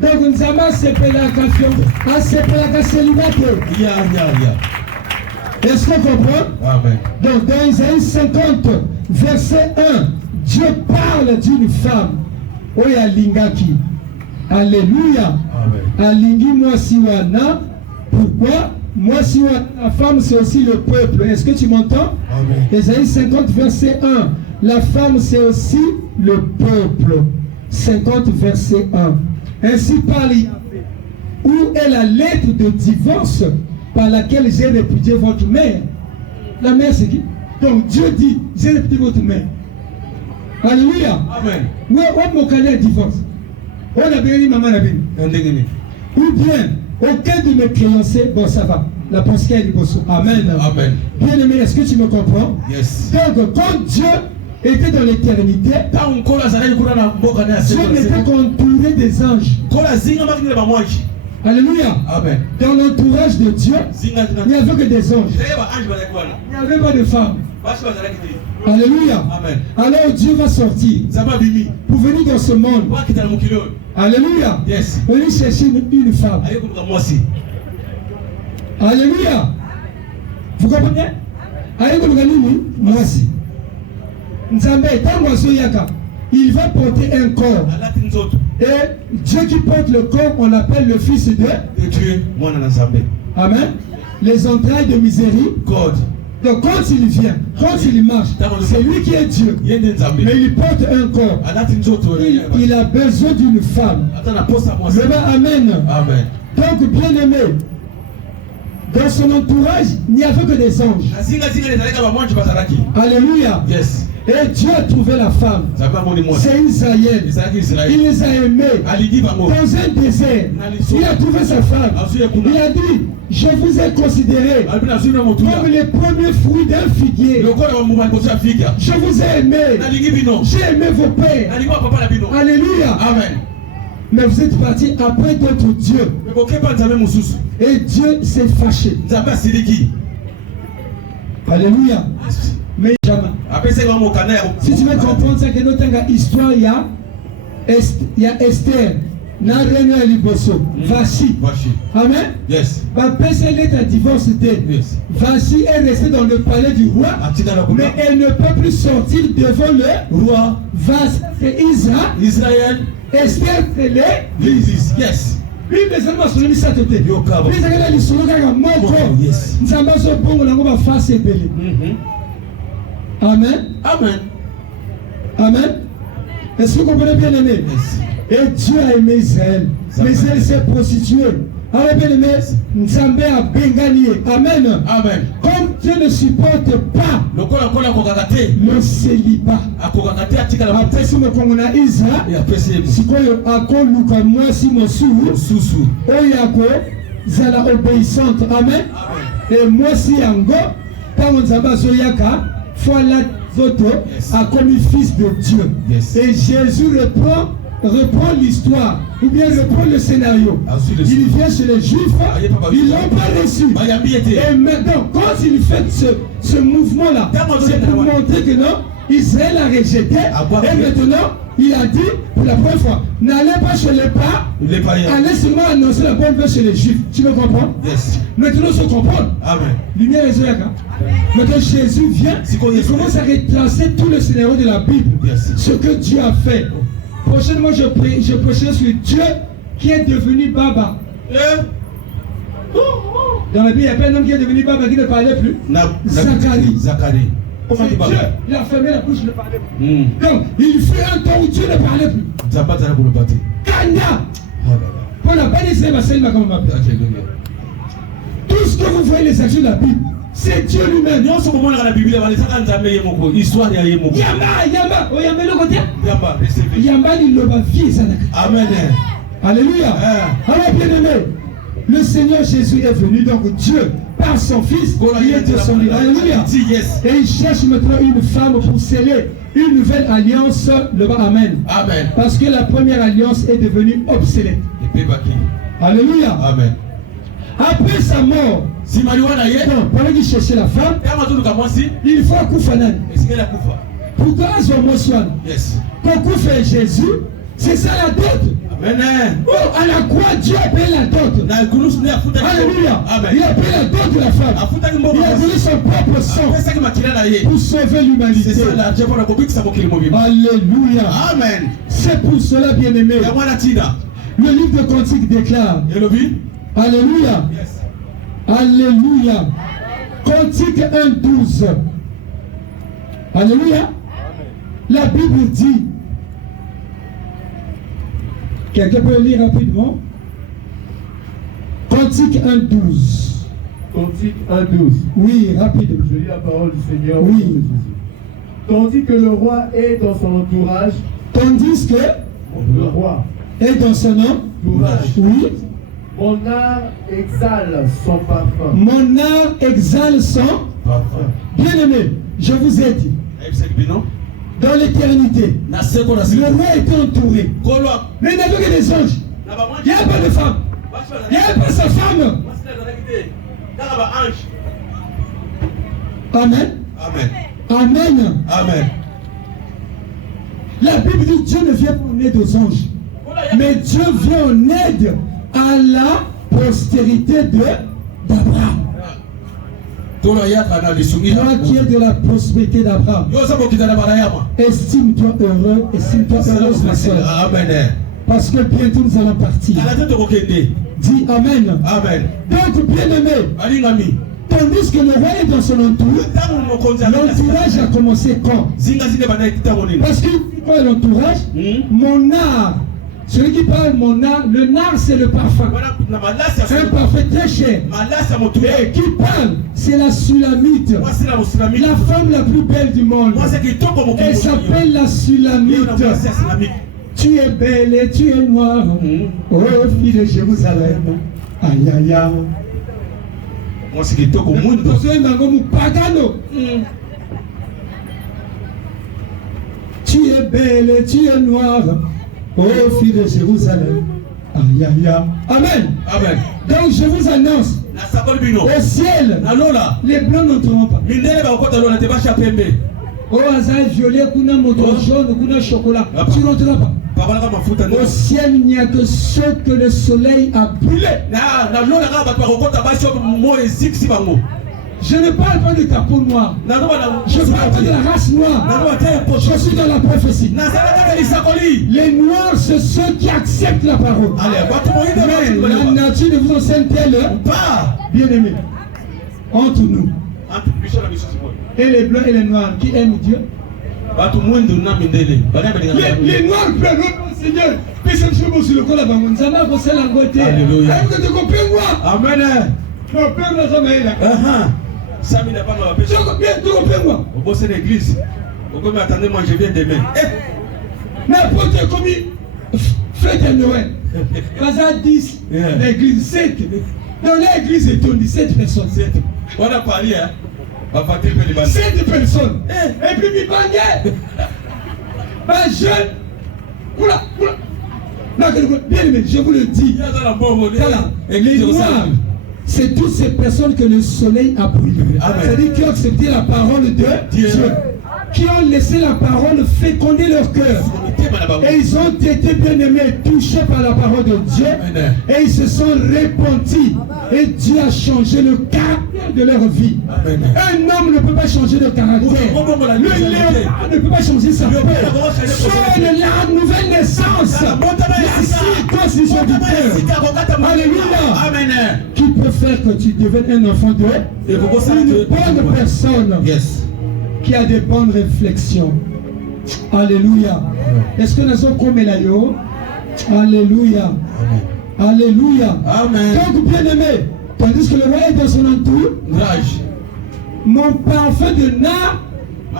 Donc nous avons séparé célibataire. Est-ce qu'on comprend? Amen. Donc dans Isaïe 50, verset 1, Dieu parle d'une femme. Oya lingaki. Alléluia. Alingi mwasiwana. Pourquoi? Mwasiwana, la femme c'est aussi le peuple. Est-ce que tu m'entends? Isaïe 50, verset 1. La femme c'est aussi le peuple. 50, verset 1. Ainsi parle Yahvé. Où est la lettre de divorce par laquelle j'ai répudié votre mère? La mère c'est qui? Donc Dieu dit, j'ai répudié votre mère. Alléluia. Amen. Où est mon canal divorce? On a bien dit maman la Bible. Ou bien, aucun de mes créanciers, bon ça va. La pensée est bosso. Amen. Amen. Bien aimé, est-ce que tu me comprends? Yes. Donc quand Dieu était dans l'éternité, Dieu n'était qu'entouré des anges. Alléluia. Amen. Dans l'entourage de Dieu, il n'y avait que des anges. Il n'y avait pas de femmes. Alléluia. Amen. Alors Dieu va sortir pour venir dans ce monde. Alléluia. Yes. Venir chercher une femme. Alléluia. Vous comprenez? Moisi. Il va porter un corps. Et Dieu qui porte le corps, on l'appelle le Fils de Dieu. Amen. Les entrailles de miséricorde. Donc quand il vient, quand il marche, c'est lui qui est Dieu. Mais il porte un corps. Il a besoin d'une femme. Amen. Amen. Donc bien aimé, dans son entourage, il n'y avait que des anges. Alléluia. Yes. Et Dieu a trouvé la femme. C'est Israël. Il les a aimés. Dans un désert, il a trouvé sa femme. Il a dit, je vous ai considéré comme les premiers fruits d'un figuier. Je vous ai aimé. J'ai aimé vos pères. Alléluia. Amen. Mais vous êtes partis après d'autres dieux. Et Dieu s'est fâché. Alléluia. Mais jamais. Si tu veux comprendre ça, que notre histoire, il y a Esther. Vachi. Amen. Yes. Elle est à divorce. Vachi est restée dans le palais du roi. Mais elle ne peut plus sortir devant le roi. Vachi, c'est Israël. Esther, c'est l'Église. Yes. Oui, mais ça m'a sonné ça tout est. Oui, ça m'a sonné yes. Ça m'a sonné face et belé. Amen. Amen. Amen. Est-ce que vous comprenez bien aimé? Yes. Et Dieu a aimé Israël. Mais Israël s'est prostitué. Alors bien aimé, Nzambé a bengani. Amen. Amen. Comme Dieu ne supporte pas le célibat. Après si me kongona Israël, si quoi akoluka moi si mon sou, oyako zala obéissante. Amen. Et moi si yango, quand Nzamba zoyaka, voilà d'autres a commis fils de Dieu. Yes. Et Jésus reprend l'histoire, ou bien reprend le scénario. Il vient chez les Juifs, ils l'ont pas reçu. Et maintenant, quand il fait ce mouvement-là, c'est pour montrer que non, Israël a rejeté. Et maintenant, il a dit pour la première fois, n'allez pas chez les païens. Allez seulement annoncer la bonne nouvelle chez les Juifs. Tu me comprends? Yes. Maintenant, se comprendre. Amen. Lumière et Zoyaka. Maintenant, Jésus vient, il commence à retracer tout le scénario de la Bible. Yes. Ce que Dieu a fait. Prochainement, je prêcherai sur Dieu qui est devenu Baba. Dans la Bible, il n'y a pas un homme qui est devenu Baba qui ne parlait plus. Zacharie. C'est Dieu, il a fermé la bouche, il ne parlait plus. Donc, il fut un temps où Dieu ne parlait plus. Kanya. On n'a pas dit tout ce que vous voyez les actions de la Bible, c'est Dieu lui-même. Yamba, il le va vivre. Amen. Alléluia. Alors, bien aimé, le Seigneur Jésus est venu, donc Dieu, par son Fils, il est de son lit. Alléluia. Et il cherche maintenant une femme pour sceller une nouvelle alliance. Le bas, amen. Amen. Parce que la première alliance est devenue obsolète. Alléluia. Amen. Après sa mort, si marijuana yé, pendant qu'il cherchait la femme, il faut un coup fanal. Pourquoi ils ont mentionné? Yes. Quand coup fait Jésus, c'est ça la dot. Amen. Oh, à la croix, Dieu appelle la dot. Alléluia. Il appelle la dot de la femme. Il a donné son propre sang pour sauver l'humanité. Alléluia. Amen. C'est pour cela, bien-aimé, le livre de Cantique déclare. Alléluia. Yes. Alléluia. Cantique 1:12. Alléluia. La Bible dit. Quelqu'un peut lire rapidement? Cantique 1:12. Cantique 1:12. Oui, rapide. Je lis la parole du Seigneur. Oui. Jésus. Tandis que le roi est dans son entourage. Tandis que Le roi est dans son entourage. Oui. Mon âme exhale son parfum. Mon âme exhale son. Bien-aimé, je vous ai dit. Dans l'éternité, le roi était entouré. Mais il n'y avait que des anges. Il n'y a pas de femme. Il n'y a pas sa femme. Amen. Amen. Amen. Amen. La Bible dit Dieu ne vient pas en aide aux anges. Mais Dieu vient en aide à la postérité d'Abraham. Toi qui es de la prospérité d'Abraham, estime-toi heureux, estime-toi heureuse, ma soeur. Amen. Parce que bientôt nous allons partir. Dis Amen. Amen. Donc, bien-aimé, tandis que le roi est dans son entourage, l'entourage a commencé quand? Parce que quoi l'entourage? Mon art. Celui qui parle mon art, le nard c'est le parfum. Un parfum très cher. Et qui parle, c'est la Sulamite. La femme la plus belle du monde. Elle s'appelle la Sulamite. Tu es belle et tu es noire. Oh, fille de Jérusalem. Aïe aïe aïe. Tu es belle et tu es noire. Oh, fille de Jérusalem. Aïe aïe aïe. Amen. Amen. Donc je vous annonce. Au ciel, les blancs n'entreront pas. Au hasard violet, kuna moto jaune, kuna chocolat. Tu n'entreras pas. Au ciel, il n'y a que ceux que le soleil a brûlés. Je ne parle pas de ta peau noire. Je parle pas de la race noire. Je suis dans la prophétie. Les noirs, c'est ceux qui acceptent la parole. Mais la nature ne vous enseigne-t-elle pas? Bien aimé, entre nous. Et les blancs et les noirs qui aiment Dieu. Les noirs pleurent, Seigneur. Alléluia. Amen. Non, père, nous sommes là. Au bout de l'église, attendez-moi, je viens demain. N'importe comment, fête de Noël. Pas 10, l'église 7. Dans l'église, il y a 17 personnes. On a parlé, hein. 7 personnes. Et puis, il bangue. Un jeune. Oula. Bien aimé, je vous le dis. Les noirs. C'est toutes ces personnes que le soleil a brûlées. C'est-à-dire qui ont accepté la parole de Dieu. Qui ont laissé la parole féconder leur cœur. Et ils ont été bien aimés, touchés par la parole de Dieu. Et ils se sont repentis. Et Dieu a changé le caractère de leur vie. Un homme ne peut pas changer de caractère. Le léopard ne peut pas changer sa peau. Seule la nouvelle naissance. La circoncision du cœur. Alléluia. Amen. Qui peut faire que tu deviennes un enfant de une bonne personne. Yes. Qui a des bonnes réflexions. Alléluia. Est-ce que nous sommes comme Elayo? Alléluia. Alléluia. Amen. Donc, bien aimé, tandis que le roi est dans son entourage, mon parfum de nard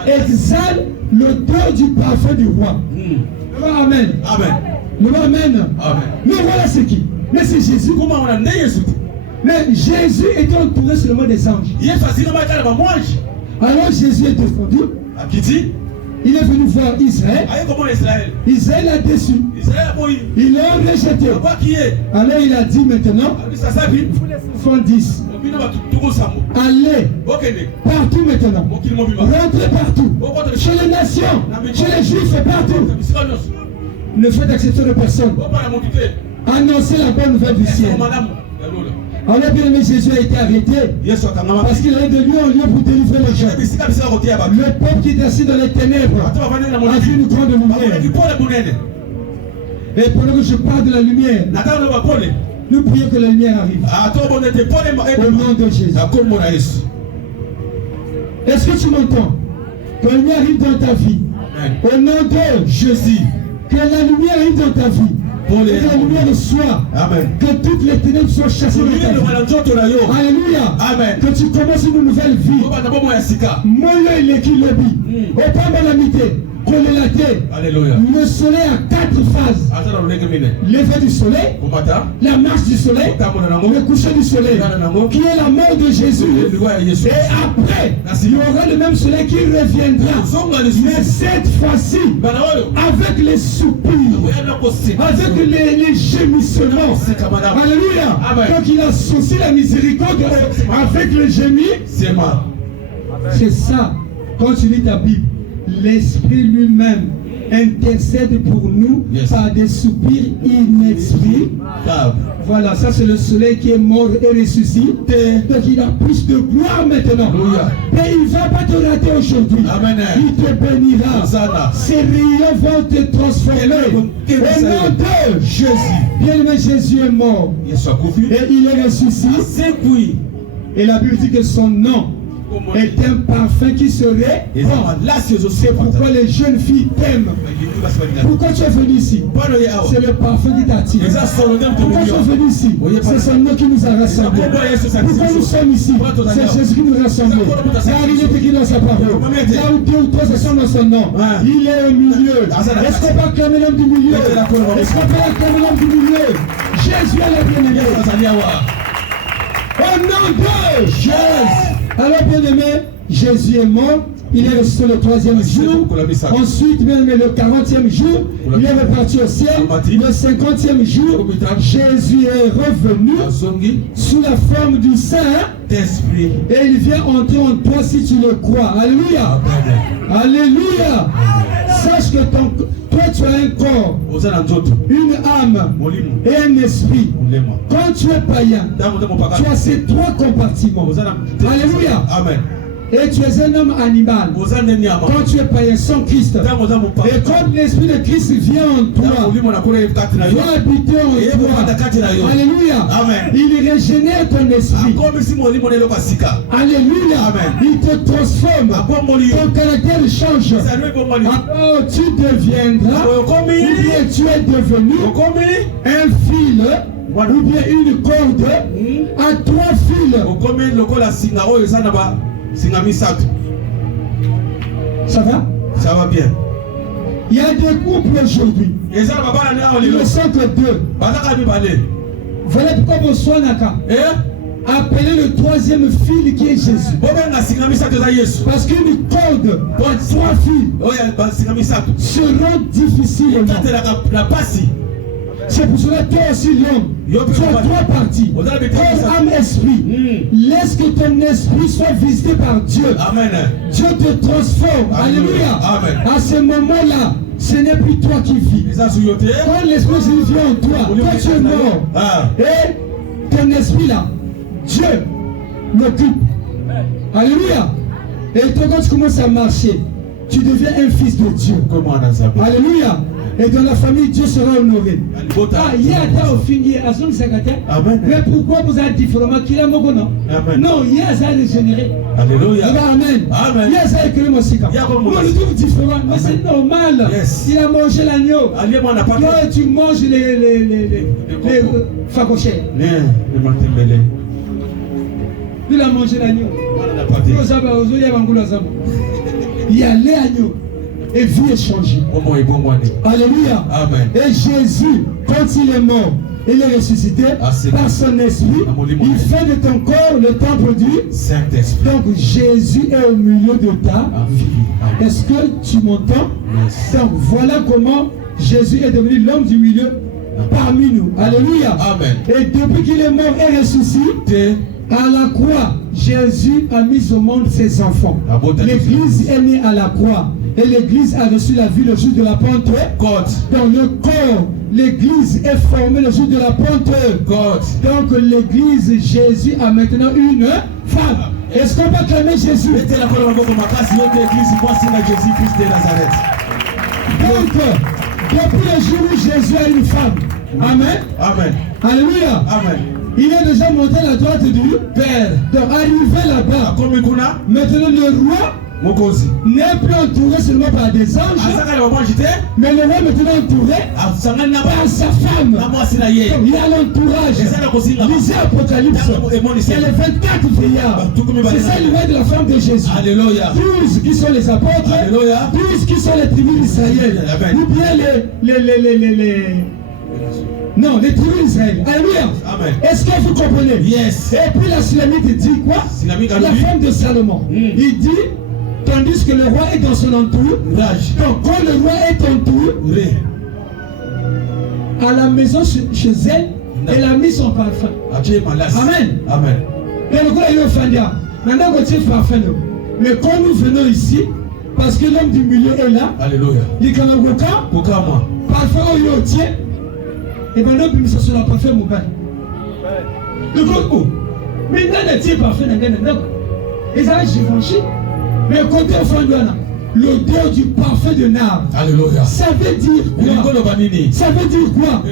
exhale l'odeur du parfum du roi. Amen. Amen. Amen. Amen. Mais voilà c'est qui? Mais c'est Jésus. Comment on a né Jésus? Mais Jésus était entouré seulement des anges. Alors Jésus est descendu. Il est venu voir Israël. Israël a déçu. Ils l'ont rejeté. Alors il a dit maintenant, enfants 10. Allez partout maintenant. Rentrez partout. Chez les nations, chez les juifs, partout. Ne faites exception de personne. Annoncez la bonne nouvelle du ciel. Alors bien aimé, Jésus a été arrêté parce qu'il allait de lieu en lieu pour délivrer les gens. Le peuple qui était assis dans les ténèbres a vu une grande lumière. Et pendant que je parle de la lumière, nous prions que la lumière arrive. Au nom de Jésus. Est-ce que tu m'entends? Que la lumière arrive dans ta vie. Au nom de Jésus. Que la lumière arrive dans ta vie. Que la lumière soit. Amen. Que toutes les ténèbres soient chassées dans ta vie. Alléluia. Amen. Que tu commences une nouvelle vie. Moi, il est qui lobby. Au pas malamité. Alléluia. Le soleil a 4 phases. L'effet du soleil, la marche du soleil, le coucher du soleil, qui est la mort de Jésus. Et après, il y aura le même soleil qui reviendra. Mais cette fois-ci, avec les soupirs, avec les gémissements. Alléluia. Donc il associe la miséricorde avec le gémi. C'est ça. Quand tu lis ta Bible, l'Esprit lui-même intercède pour nous par des soupirs inexprimables. Voilà, ça c'est le soleil qui est mort et ressuscité. Donc il a plus de gloire maintenant. Et il ne va pas te rater aujourd'hui. Il te bénira. Ses rayons vont te transformer. Au nom de Jésus. Bien-aimé, Jésus est mort. Et il est ressuscité. Et la Bible dit que son nom est un parfum qui serait bon. C'est pourquoi les jeunes filles t'aiment. Pourquoi tu es venu ici? C'est le parfum qui t'attire. Pourquoi tu es venu ici? C'est son nom qui nous a rassemblés. Pourquoi nous sommes ici? C'est Jésus qui nous a rassemblés. Car il est écrit dans sa parole. Là où 2 ou 3 sont dans son nom, il est au milieu. Est-ce qu'on peut acclamer l'homme du milieu? Est-ce qu'on peut acclamer l'homme du milieu? Jésus est le bien-aimé. Au nom de Jésus. Alors bien aimé, Jésus est mort, il est ressuscité le 3e jour. Ensuite, bien aimé, le 40e jour, il est reparti au ciel. Le 50e jour, Jésus est revenu sous la forme du Saint-Esprit. Et il vient entrer en toi si tu le crois. Alléluia. Alléluia. Sache que toi tu as un corps, une âme et un esprit. Quand tu es païen, tu as ces 3 compartiments. Alléluia. Amen. Et tu es un homme animal. Quand tu es païen sans Christ. Et quand l'esprit de Christ vient en toi, vient habiter en toi. Alléluia. Amen. Il régénère ton esprit. Alléluia. Amen. Il te transforme. Ton caractère change. Alors tu deviendras, ou bien tu es devenu un fil, ou bien une corde à 3 fils. Ça va? Ça va bien. Il y a des couples aujourd'hui. Ils ne sont que 2. Voilà pourquoi vous soyez appelez le 3e fil qui est Jésus. Parce qu'une corde pour 3 fils seront difficiles. C'est pour cela que toi aussi l'homme, tu as 3 parties. Corps, âme, esprit. Laisse que ton esprit soit visité par Dieu. Amen. Dieu te transforme. Alléluia. Amen. À ce moment-là, ce n'est plus toi qui vis. Quand l'esprit vient en toi, toi tu es mort. Et ton esprit là, Dieu l'occupe. Alléluia. Et toi quand tu commences à marcher, tu deviens un fils de Dieu. Alléluia. Et dans la famille, Dieu sera honoré. Il y a au fini à son secrétaire. Mais pourquoi vous êtes différent? Qu'il a mon nom? Non, il y a ça régénéré. Alléluia. Amen. Il y a ça écrit mon sika. Moi, je trouve différent. Mais c'est normal. Il a mangé l'agneau. Toi, tu manges les facochets. Il a mangé l'agneau. Il y a les agneaux. Et vie est changée. Alléluia. Amen. Et Jésus, quand il est mort, il est ressuscité par son esprit. Il fait de ton corps le temple du Saint-Esprit. Donc Jésus est au milieu de ta vie. Est-ce que tu m'entends? Donc voilà comment Jésus est devenu l'homme du milieu. parmi nous. Alléluia. Amen. Et depuis qu'il est mort et ressuscité, à la croix, Jésus a mis au monde ses enfants. L'église est née à la croix. Et l'église a reçu la vie le jour de la Pentecôte. Dans le corps, l'église est formée le jour de la Pentecôte. Donc l'église, Jésus a maintenant une femme. Est-ce qu'on peut clamer Jésus? Donc, depuis le jour où Jésus a une femme. Amen. Amen. Alléluia. Amen. Il est déjà monté à la droite du Père. Donc arrivé là-bas. Maintenant le roi n'est plus entouré seulement par des anges, mais le roi est maintenant entouré par sa femme. Il y a l'entourage. Lisez Apocalypse. Il y a les 24 vieillards. C'est ça le roi de la femme de Jésus. 12 qui sont les apôtres, 12 qui sont les tribus d'Israël. Ou bien non, les tribus d'Israël. Alléluia. Est-ce que vous comprenez? Yes. Et puis la Sulamite dit quoi? La femme de Salomon. Il dit, tandis que le roi est dans son entourage. Donc quand le roi est entouré, à la maison chez elle, elle a mis son parfum. Amen. Amen. Et le roi est offendu. Maintenant que tu es parfum. Mais quand nous venons ici, parce que l'homme du milieu est là, alléluia. Il est comme parfum au lieu tient. Et maintenant, puis ça sur la parfum mobile. Le gros mais dans le tien parfum, et ça j'ai franchi. Mais côté offrande, l'odeur du parfum de nard. Alléluia. Ça veut dire quoi? Ça veut dire quoi?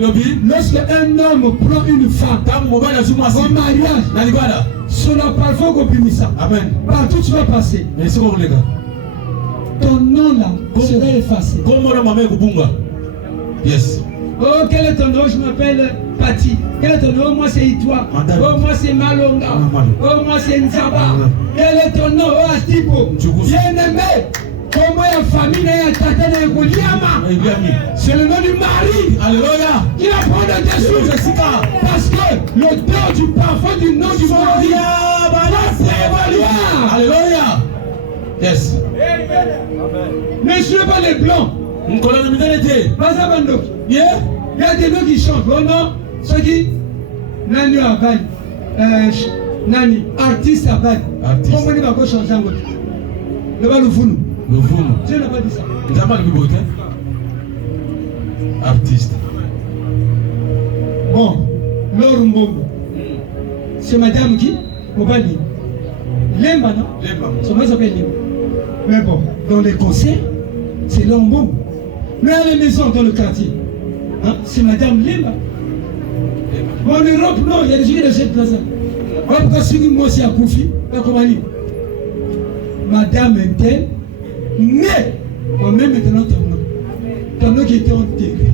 Lorsque un homme prend une femme en mariage, sur la parfum qu'on punit ça. Amen. Partout tu vas passer. Ton nom là sera effacé. Yes. Oh, quel est ton nom? Je m'appelle Pati. Quel est ton nom? Moi c'est Itwa. Oh, moi c'est Malonga. Oh, moi c'est Nzaba. Quel est ton nom? Oh, Atipo. Bien-aimé. Comment la famille est attaquée de Goliama? C'est le nom du mari. Alléluia. Qui va prendre des sous, Jessica. Parce que l'odeur du parfum du nom du mari va prévaloir. Alléluia. Yes. Ne suivez pas les blancs. Il y a des noms qui chantent. Oh non, ceux qui Nani Abad, Nani, artiste Abad. Comment il va changer un autre? Le bas le founou. Le founou. Je n'ai pas dit ça. Tu n'as pas le biboté? Artiste. Bon, Laure Mbombo. C'est madame qui? Mobali. Lemba, non? Lemba. Son nom s'appelle Lemba. Mais bon, dans les concerts, c'est Laure Mbombo. Mais à la maison, dans le quartier, hein, c'est madame Lemba. En Europe, non, il y a des gens qui achètent place. Pourquoi celui moi aussi à Koufi, madame Intel, mais on met maintenant ton nom qui était enterré.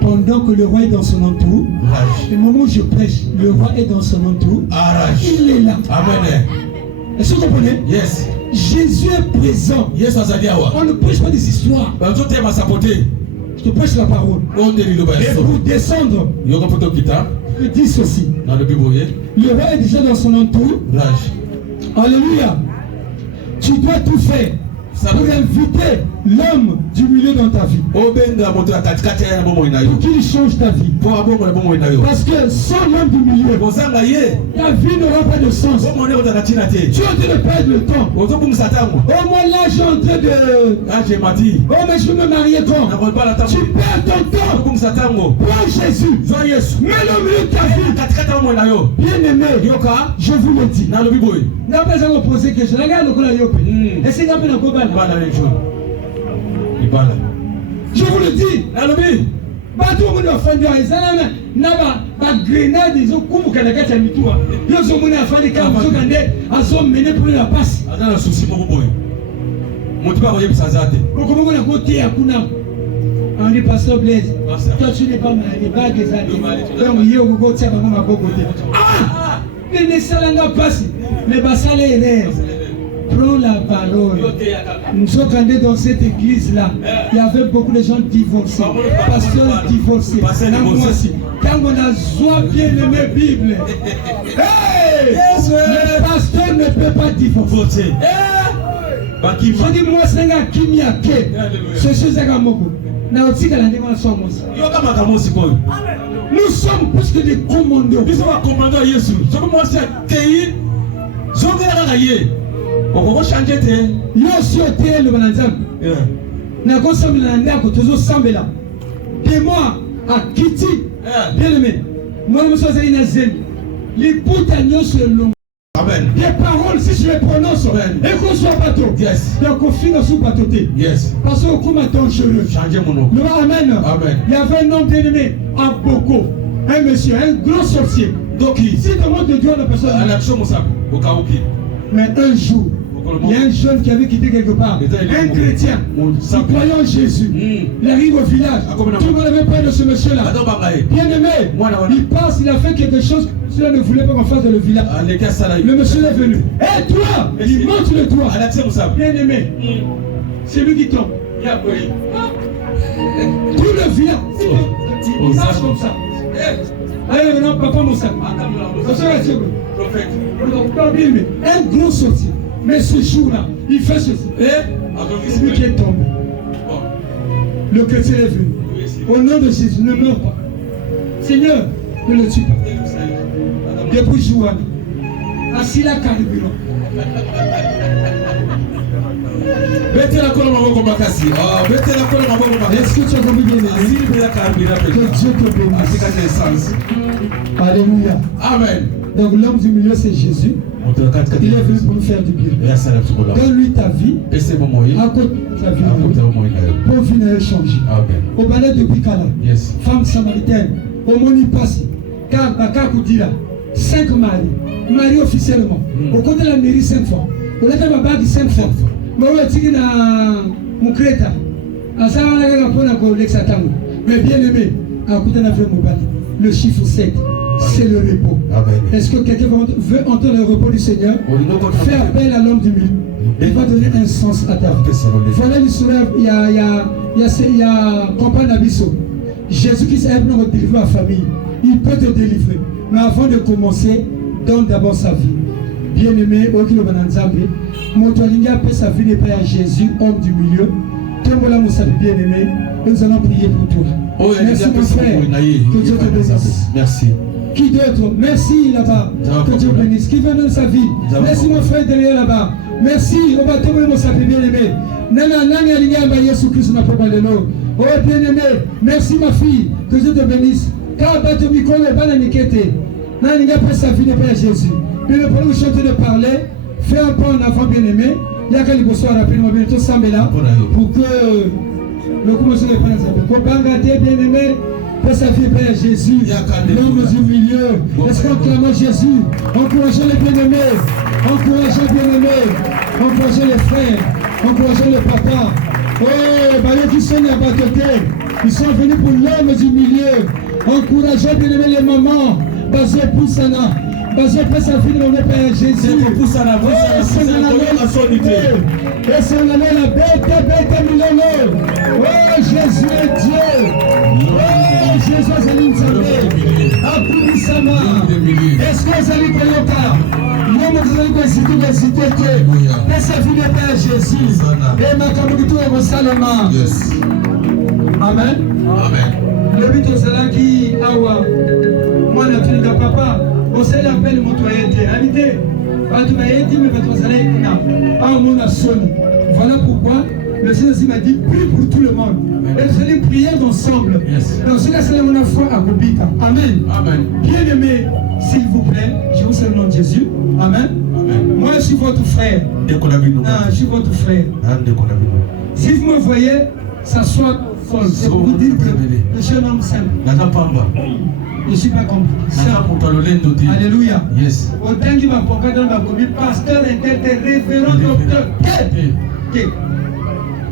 Pendant que le roi est dans son entourage, le moment où je prêche, le roi est dans son entourage, il est là. Amen. Est-ce que vous comprenez? Yes. Jésus est présent. Yes, on ne prêche pas des histoires. Je te prêche la parole. Et pour descendre, je dis ceci. Le roi est déjà dans son entourage. Alléluia. Tu dois tout faire pour inviter l'homme du milieu dans ta vie. Pour qu'il change ta vie. Parce que sans l'homme du milieu, ta vie n'aura pas de sens. Tu es en train de perdre le temps. Oh, moi là, je suis en train de... Oh, mais je veux me marier quand? Tu perds ton temps. Prends Jésus. Mets-le au milieu de ta vie. Bien aimé, je vous le dis. N'a pas besoin de poser question. Regarde le coup là, Yopé. Est-ce qu'il y a un peu de je vous le dis, bateau on a fait des salama naba ba grenade ils ont comme kanaka cha mitua yo zo mona afande kama zo kande azo mener pour la passe azana souci moko boy motiba ko yebisa zate ko moko na côté akuna on dit pasteur Blaise toi tu n'es pas marié ba des années donc yo ko tia ba ngoma ko côté ah ne salanga passe mais ba salé prends la parole. Nous sommes allés dans cette église-là. Il y avait beaucoup de gens divorcés. Pasteurs divorcés. Moi aussi. Quand on a joie bien aimé Bible, hey! Le pasteur ne peut pas divorcer. Je dis moi c'est un Kimiake. C'est ce que je Nous sommes plus que des commandants. Nous sommes commandants Jésus. Ce que moi c'est accueilli. Je vais on va changer tes. Yo si le bananzam. Na consomme la ndako toujours sambela. Et moi à Kiti. Bien aimé. Moi je suis allé zen. Les poutagnos sur le long. Amen. Les paroles si je les prononce. Et qu'on soit bateau. Yes. Donc on finit sous bateau. Yes. Parce que comme ton cheveu. Changer mon nom. Amen. Amen. Il y avait un homme bien aimé à Boko. Un monsieur, un grand sorcier. Donc si demande de Dieu la personne. Mais un jour, il y a un jeune qui avait quitté quelque part, un chrétien, qui croyait en Jésus. Il arrive au village. Tout le monde avait peur de ce monsieur-là. Bien aimé, il passe, il a fait quelque chose. Cela ne voulait pas qu'on fasse dans le village. Le monsieur est venu. Hé toi, il montre le doigt. Bien aimé, c'est lui qui tombe. Tout le village, il marche comme ça. Allez, maintenant, papa Moussa. Un gros sorcier. Mais ce jour-là, il fait ceci. C'est lui qui est tombé. Le chrétien est venu. Au nom de Jésus, ne meurs pas. Seigneur, ne le tue pas. Depuis Jouani, assis là, carburant. Est-ce que tu as compris bien que Dieu te bénisse. Alléluia. Amen. Donc l'homme du milieu c'est Jésus. Il est venu pour nous faire du bien. Donne-lui ta vie. À côté de ta vie. Pour finir échanger. Au balai de Bikala. Femme samaritaine. Au Monipassi. Kakakudira. 5 maris. Maris officiellement. Au côté de la mairie 5 fois. Au côté de ma bague 5 fois. Mais bien aimé, à côté de la vraie mobile, le chiffre 7, c'est le repos. Est-ce que quelqu'un veut entendre le repos du Seigneur? Fais appel à l'homme du milieu. Il va donner un sens à ta vie. Voilà l'histoire, il y a Compagne Abisso. Jésus-Christ aime nous délivrer la famille. Il peut te délivrer. Mais avant de commencer, donne d'abord sa vie. Bien-aimé, Okilo Bananzambi, Motolinga paie sa vie n'est à Jésus, homme du milieu. Tombola Moussa, bien-aimé, nous allons prier pour toi. Merci mon frère, que Dieu te bénisse. Merci. Qui d'autre? Merci là-bas, que Dieu bénisse. Qui veut donner sa vie? Merci mon frère derrière là-bas. Merci, on va tomber Moussa, bien-aimé. Nana, Nana, Linga, Jésus Christ, n'a pas parlé de l'eau. Oh bien-aimé, merci ma fille, que Dieu te bénisse. Car bateau micro, le ban à Nikete. Nana, paie sa vie n'est à Jésus. Puis le premier chanter de parler, fais un pas en avant bien-aimé. Il y a quelques soirs rapidement, bientôt là pour que le commencement de prendre sa vie. Pour pas regarder bien-aimé, fais sa vie Père Jésus, l'homme du milieu. Est-ce qu'on clame Jésus? Encourageons les bien-aimés, encourageons les bien-aimés, encourageons les frères, encourageons les papas. Oh, bah les qui sont à côté, ils sont venus pour l'homme du milieu. Encourageons bien-aimés les mamans, basé pour Sana. Parce que sa vie dans le Père Jésus. Et c'est la bête millénaire. Oh Jésus est Dieu. Oh Jésus est l'Inzabé. Akoubissama. Est-ce que vous allez Koyoka? Non, vous allez citer que sa vie de Père Jésus. Et ma Kabukitou et Mosalama. Amen. Amen. Le but de cela qui awa. Moi, la papa. On s'est appelé mon toyette. Habité. Pas de maïti, mais votre salaire est là. Ah, mon a sonné. Voilà pourquoi le Seigneur m'a dit prie pour tout le monde. Et nous allons prier ensemble. Donc, c'est là que mon foi à Kobika. Amen. Amen. Bien aimé, s'il vous plaît, je vous salue au nom de Jésus. Amen. Amen. Moi, je suis votre frère. Je suis votre frère. Si vous me voyez, ça soit folle. C'est pour vous dire que je suis un homme simple. Je ne suis pas compliqué. Alléluia. Yes. Autant qu'il m'a porté dans ma commune, pasteur, interprète, révérend, docteur.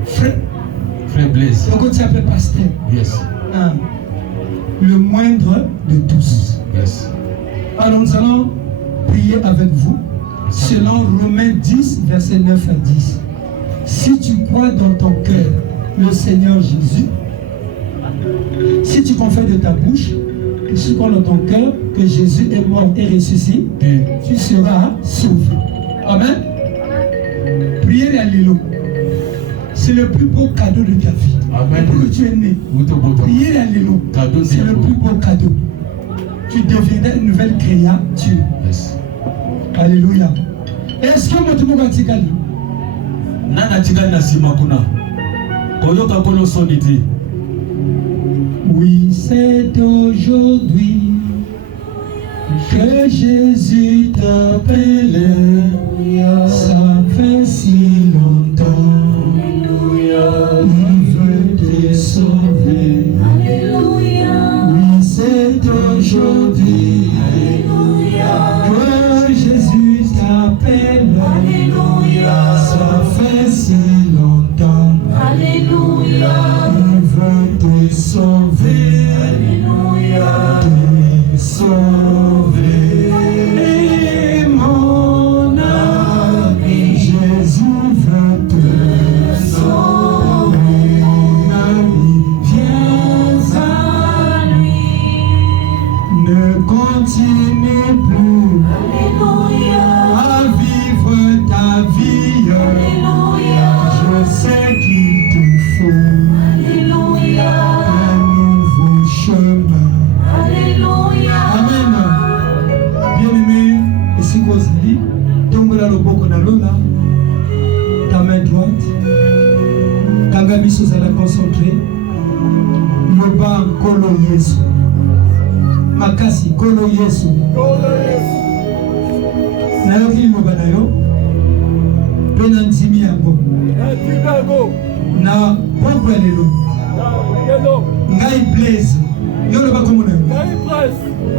Frère Blaise. Pourquoi tu s'appelles pasteur? Yes. Le moindre de tous. Yes. Alors nous allons prier avec vous selon Romains 10, verset 9 à 10. Si tu crois dans ton cœur le Seigneur Jésus, si tu confesses de ta bouche, si tu crois dans ton cœur que Jésus est mort et ressuscité, tu seras sauvé. Amen. Priez l'alléluia. C'est le plus beau cadeau de ta vie. Amen. Depuis que tu es né, prier l'Alléluia. C'est le plus beau cadeau. Tu deviendras une nouvelle créature. Yes. Alléluia. Est-ce que tu peux dire Nana tigana na sima kuna. Koyoka kolo soniti. Oui, c'est aujourd'hui que Jésus t'appelle. Ça fait si longtemps. Il veut te sauver. Oui, c'est aujourd'hui que Jésus t'appelle. Ça fait si longtemps. Il veut te sauver. Te sauver. Et mon ami, Jésus veut te sauver. Mon ami, viens à lui. Ne continue plus à vivre ta vie. Je sais qu'il te faut un nouveau chemin. Amen. Bien-aimé, et si vous dit, tombe là le boko na lola, ta main droite, Kagabiso à la concentrer, le bas kolo Yesu, makasi kolo Yesu, na yo ki loba na yo, pe na nzimi yango, na poko ya lelo, ngai Blaise, yo loba komo na yo,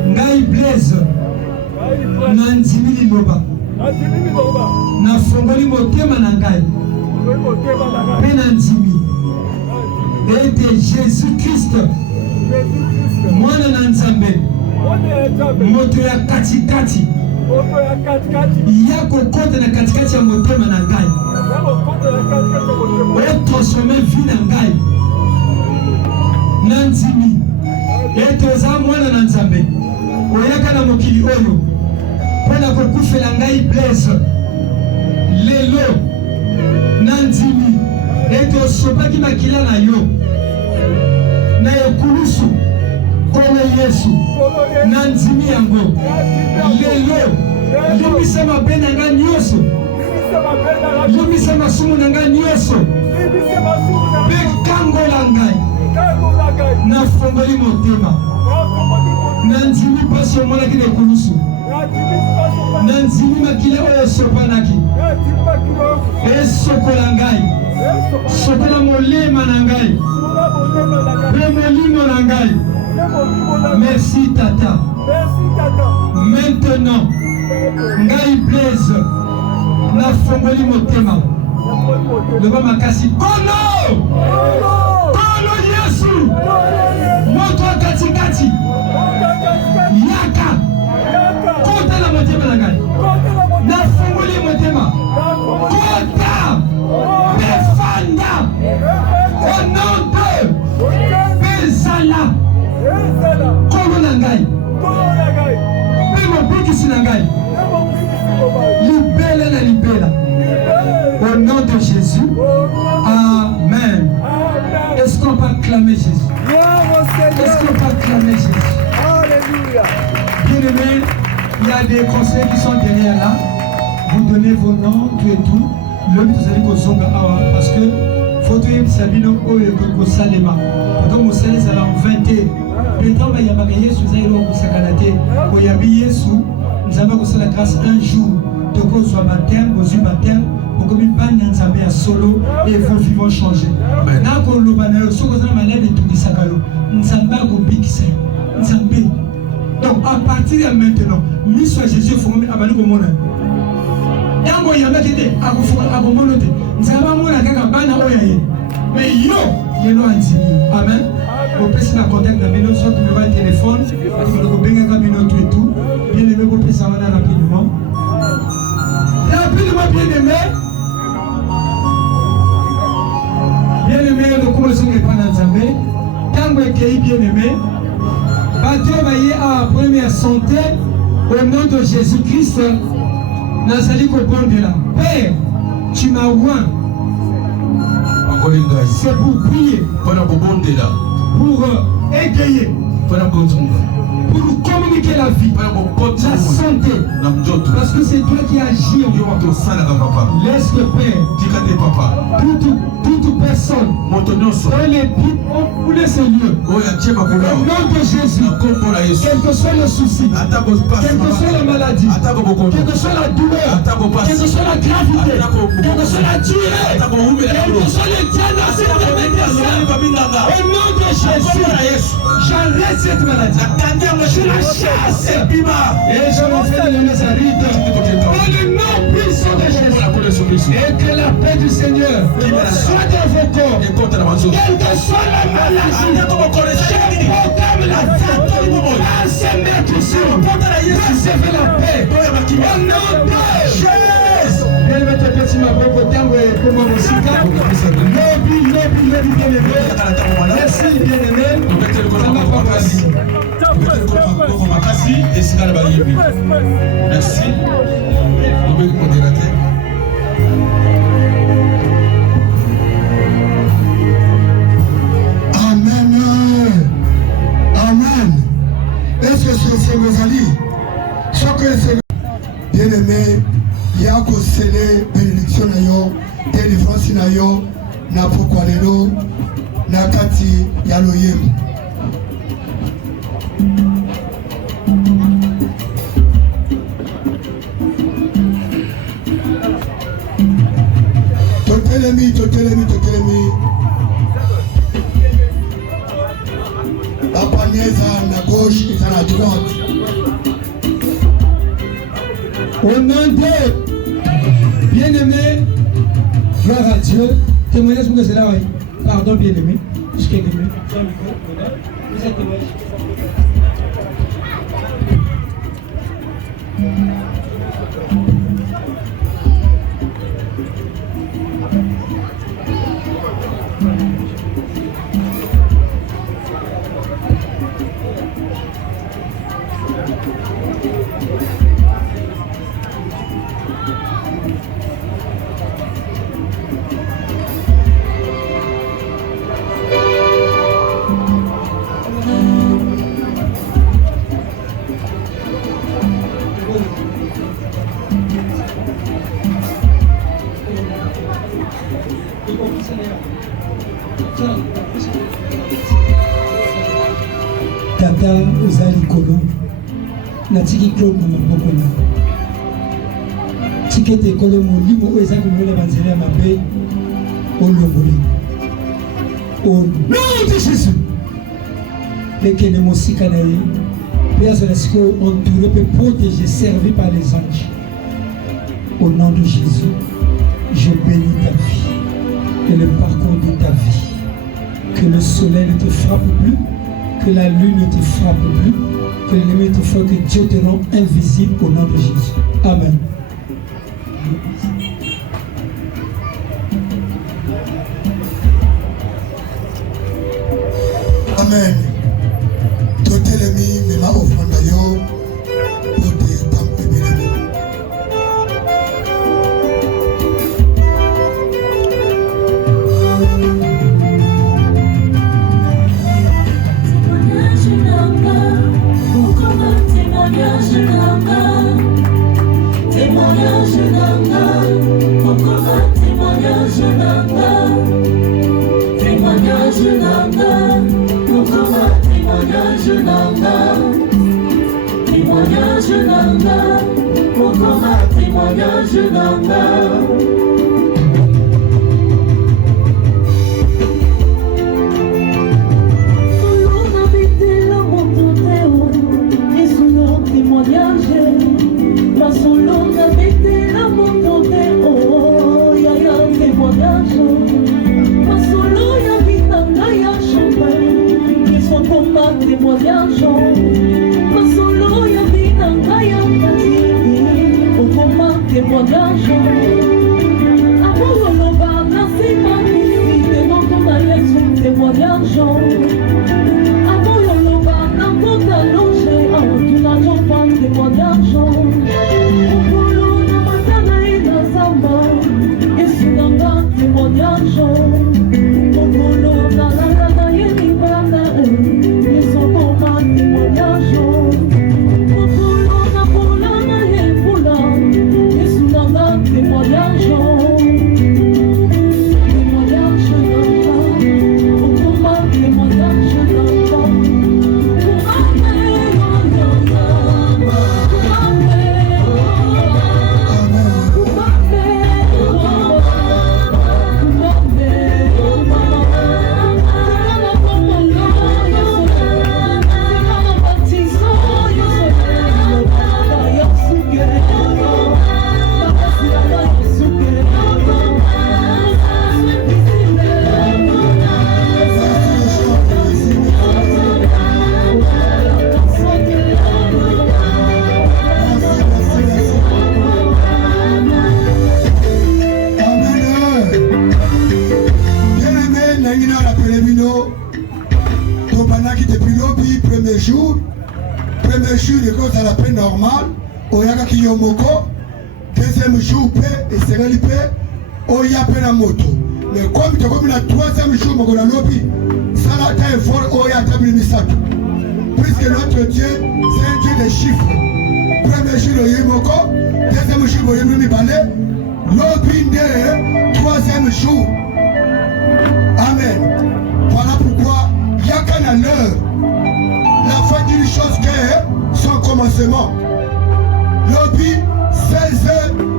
ngai Blaise, na nzimi liloba, na fongoli motema na ngai, pe na nzimi, ete Jésus-Christ, mwana na Nzambe, moto ya katikati, ya kokota na katikati ya motema na ngai, otransforme vie na ngai, na nzimi, ete oza mwana na Nzambe, oyaka na mokili oyo, pona kokufela ngai Blaise, lelo, na nzimi, ete osopaki makila na yo, na ekulusu, kolo Yesu, na nzimi yango, lelo, limbisa mabe na ngai nyonso, limbisa masumu na ngai nyonso, pe kangola ngai, na fongoli motema, na nzimi pasi omonaki na ekulusu, na nzimi makila oyo esopanaki, esokola ngai, sokola molema na ngai, pe molimo na ngai. Merci Tata. Maintenant, ngai Blaise, na fongoli motema, leba makasi kolo, kolo Yesu, moto katikati, yaka, kota na motema na ngai, na fongoli motema, kota, befanda, au nom de Bezala, kolo na ngai, pe mobikisi na ngai, libela na libela, au nom de Jésus, Amen. Est-ce qu'on peut acclamer Jésus? Est-ce qu'on peut acclamer Jésus? Alléluia. Bien-aimés, il y a des conseils qui sont derrière là. Vous donnez vos noms, tout et tout. Le but c'est que vous avez parce que photo est Sabino Oyo Salema. Donc vous savez ça en 20. Peut-être qu'il y a pas Yesu zairo kusakanate. Oyabi Yesu, nous avons reçu la grâce un jour. Donc on soit baptême, on soit baptême. Pour que nous bannions Nzambe à solo et vos vies vont changer. Maintenant qu'on le banne, ce qu'on a malade et tout qui s'accale. Nzambe a gobikise. Nzambe. Donc à partir de maintenant, nous soit Jésus formé à Banou Komona. Yango yamekete akufuka abomonote. Nzamba mona kaka bana oyaye. Mais yo yelo anti. Amen. Au plus na contact na bino soit numéro de téléphone, vous le benga ka bino tout et tout. Bien aimé vous pouvez savoir rapidement. Rapidement bien aimé. Bien aimé le commencer de prendre Nzambe. Tango ekei bien aimé. Bateau baye à première santé au nom de Jésus-Christ. Nazali ko bondela. Père, tu m'as oint. C'est pour prier, pour égayer, pour nous communiquer la vie, la santé. Parce que c'est toi qui agis en moi. Laisse le Père, toute personne, dans les buts pour les lieux. Au nom de Jésus, quel que soit le souci, quelle que soit la maladie, quelle que soit la douleur, quelle que soit la gravité, quelle que soit la durée, quel que soit le diagnostic de médecin, au nom de Jésus, j'arrête cette maladie. Je la chasse et je me fais de Nazareth dans le nom puissant de Jésus. Et que la paix du Seigneur soit dans vos corps. Quelle que soit la maladie, je proclame la vie. À se mettre sur recevez la paix. Au nom de Jésus. Elle va te petit ma propre terme comme mon musical. Lobby, bien-aimé. Merci, bien-aimé. Ça m'a pas passé. Merci. Amen. Amen. Est-ce que c'est Mozali? Bien-aimé, il y a qu'au scellé bénédiction na yo, délivrance na yo, na pokwalelo, na kati ya loyembo. Totelemi. La panier à gauche et à la droite. Au nom de bien-aimé, gloire à Dieu. Témoignage pour que c'est là, oui. Pardon, bien-aimé. Je suis bien-aimé. Vous êtes témoignage. Tata ozali kolo natiki Claude na maboko na tikete kolo molimo oyo eza komona banzela ya mabe olongoli au nom de Jésus lekende mosika na ye mpe azala sikoyo entouré mpe protégé servi par les anges. Au nom de Jésus, je bénis ta vie et le parcours de ta vie. Que le soleil ne te frappe plus, que la lune ne te frappe plus, que l'ennemi te frappe, que Dieu te rend invisible au nom de Jésus. Amen. Amen. Totelemi mema ofranda yo pote tampebelemi. Témoignage normal, oyaka ki yomoko, deuxième jour pe, et sereli pe, oya pe na moto. Mais comme tu as comme la troisième jour, mon lobby, ça n'a pas effort, oya tabli misato. Puisque notre Dieu, c'est un Dieu des chiffres. Premier jour, le yomoko, deuxième jour, le yomimi balé, lobby né, troisième jour. Amen. Voilà pourquoi, yaka na l'heure. La fin d'une chose qui est son commencement. Lobby, 16h,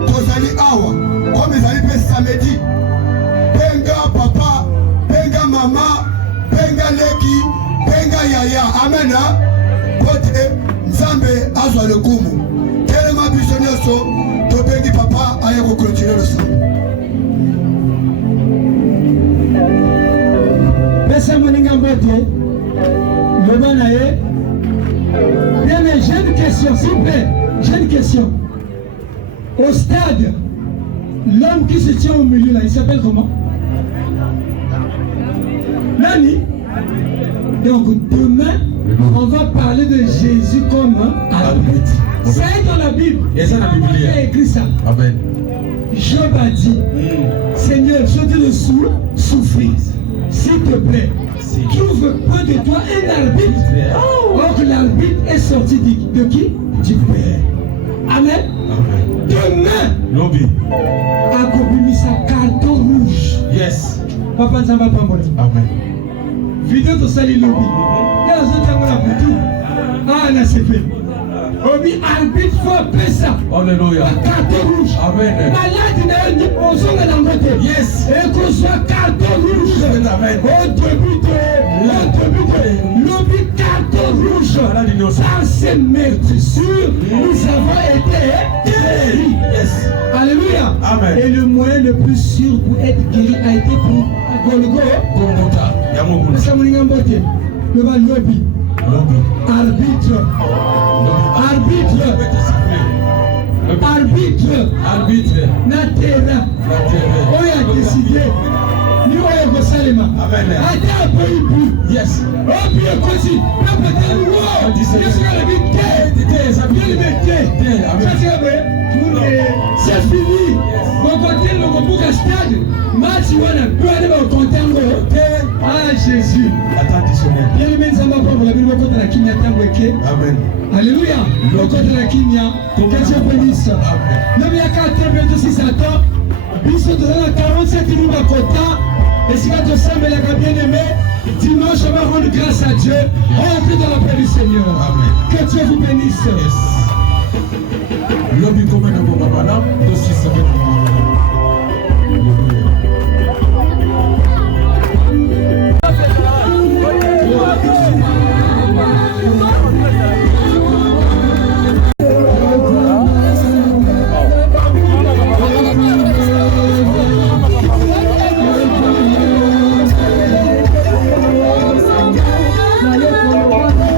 tozali awa. Comme ils allaient samedi. Benga papa, benga mama, benga leki, benga yaya. Amen. Pote, nzambe azwa le kumu. Tellement buissonnier so, to bengi papa aye ko clôturer le sang. Pesa moninga mbote. Bien, mais j'ai une question, s'il vous plaît. J'ai une question. Au stade, l'homme qui se tient au milieu là, il s'appelle comment? Nani? Donc demain, on va parler de Jésus comme arbitre. Ça est dans la Bible. Et ça, la Bible. Il a écrit ça. Amen. Job a dit, Seigneur, je te le souffrir. S'il te plaît, trouve peu de toi un arbitre. Or l'arbitre est sorti de qui? Du Père. Amen. Amen. Demain, Lobby. Akobimi sa carton rouge. Yes. Papa Nzamba Pambole. Amen. Vidéo de Sali Lobby. Là, je t'ai la photo. Ah, là, c'est fait. Obi arbitre faut pesa. Alléluia. Carton rouge. Amen. Malade n'a pas besoin d'en mettre. Yes. Et qu'on soit carton rouge. Amen. Au début de l'objet carton rouge. Par ces meurtrissures, nous avons été guéris. Yes. Alléluia. Amen. Et le moyen le plus sûr pour être guéri a été pour Golgotha. Golgotha. Yamogo. Ça m'a dit un beauté. Le va lobby. Lobby. Arbitre. Arbitre. Arbitre. Arbitre. Natera. On a décidé. Nous avons Salema. Amen. Attends un peu plus. Yes. Oh, puis aussi. Peut-être wow. Je suis à c'est fini. On continue le bouc à stade. Match, on a pu aller au contengo. Ah, Jésus. Bien aimé, ça m'a pas pour la Bible. On compte la Kinya Tamboueke. Amen. Alléluia. On compte la Kinya. Que Dieu bénisse. Non, mais il y a 4 bientôt 6 ans. Bisous de la 47 minutes à Kota. Et si quand on s'aime, elle a bien aimé. Dimanche, on va rendre grâce à Dieu. Entrez dans la paix du Seigneur. Amen. Que Dieu vous bénisse. Yes. Lobby comme un bon madame, 2 6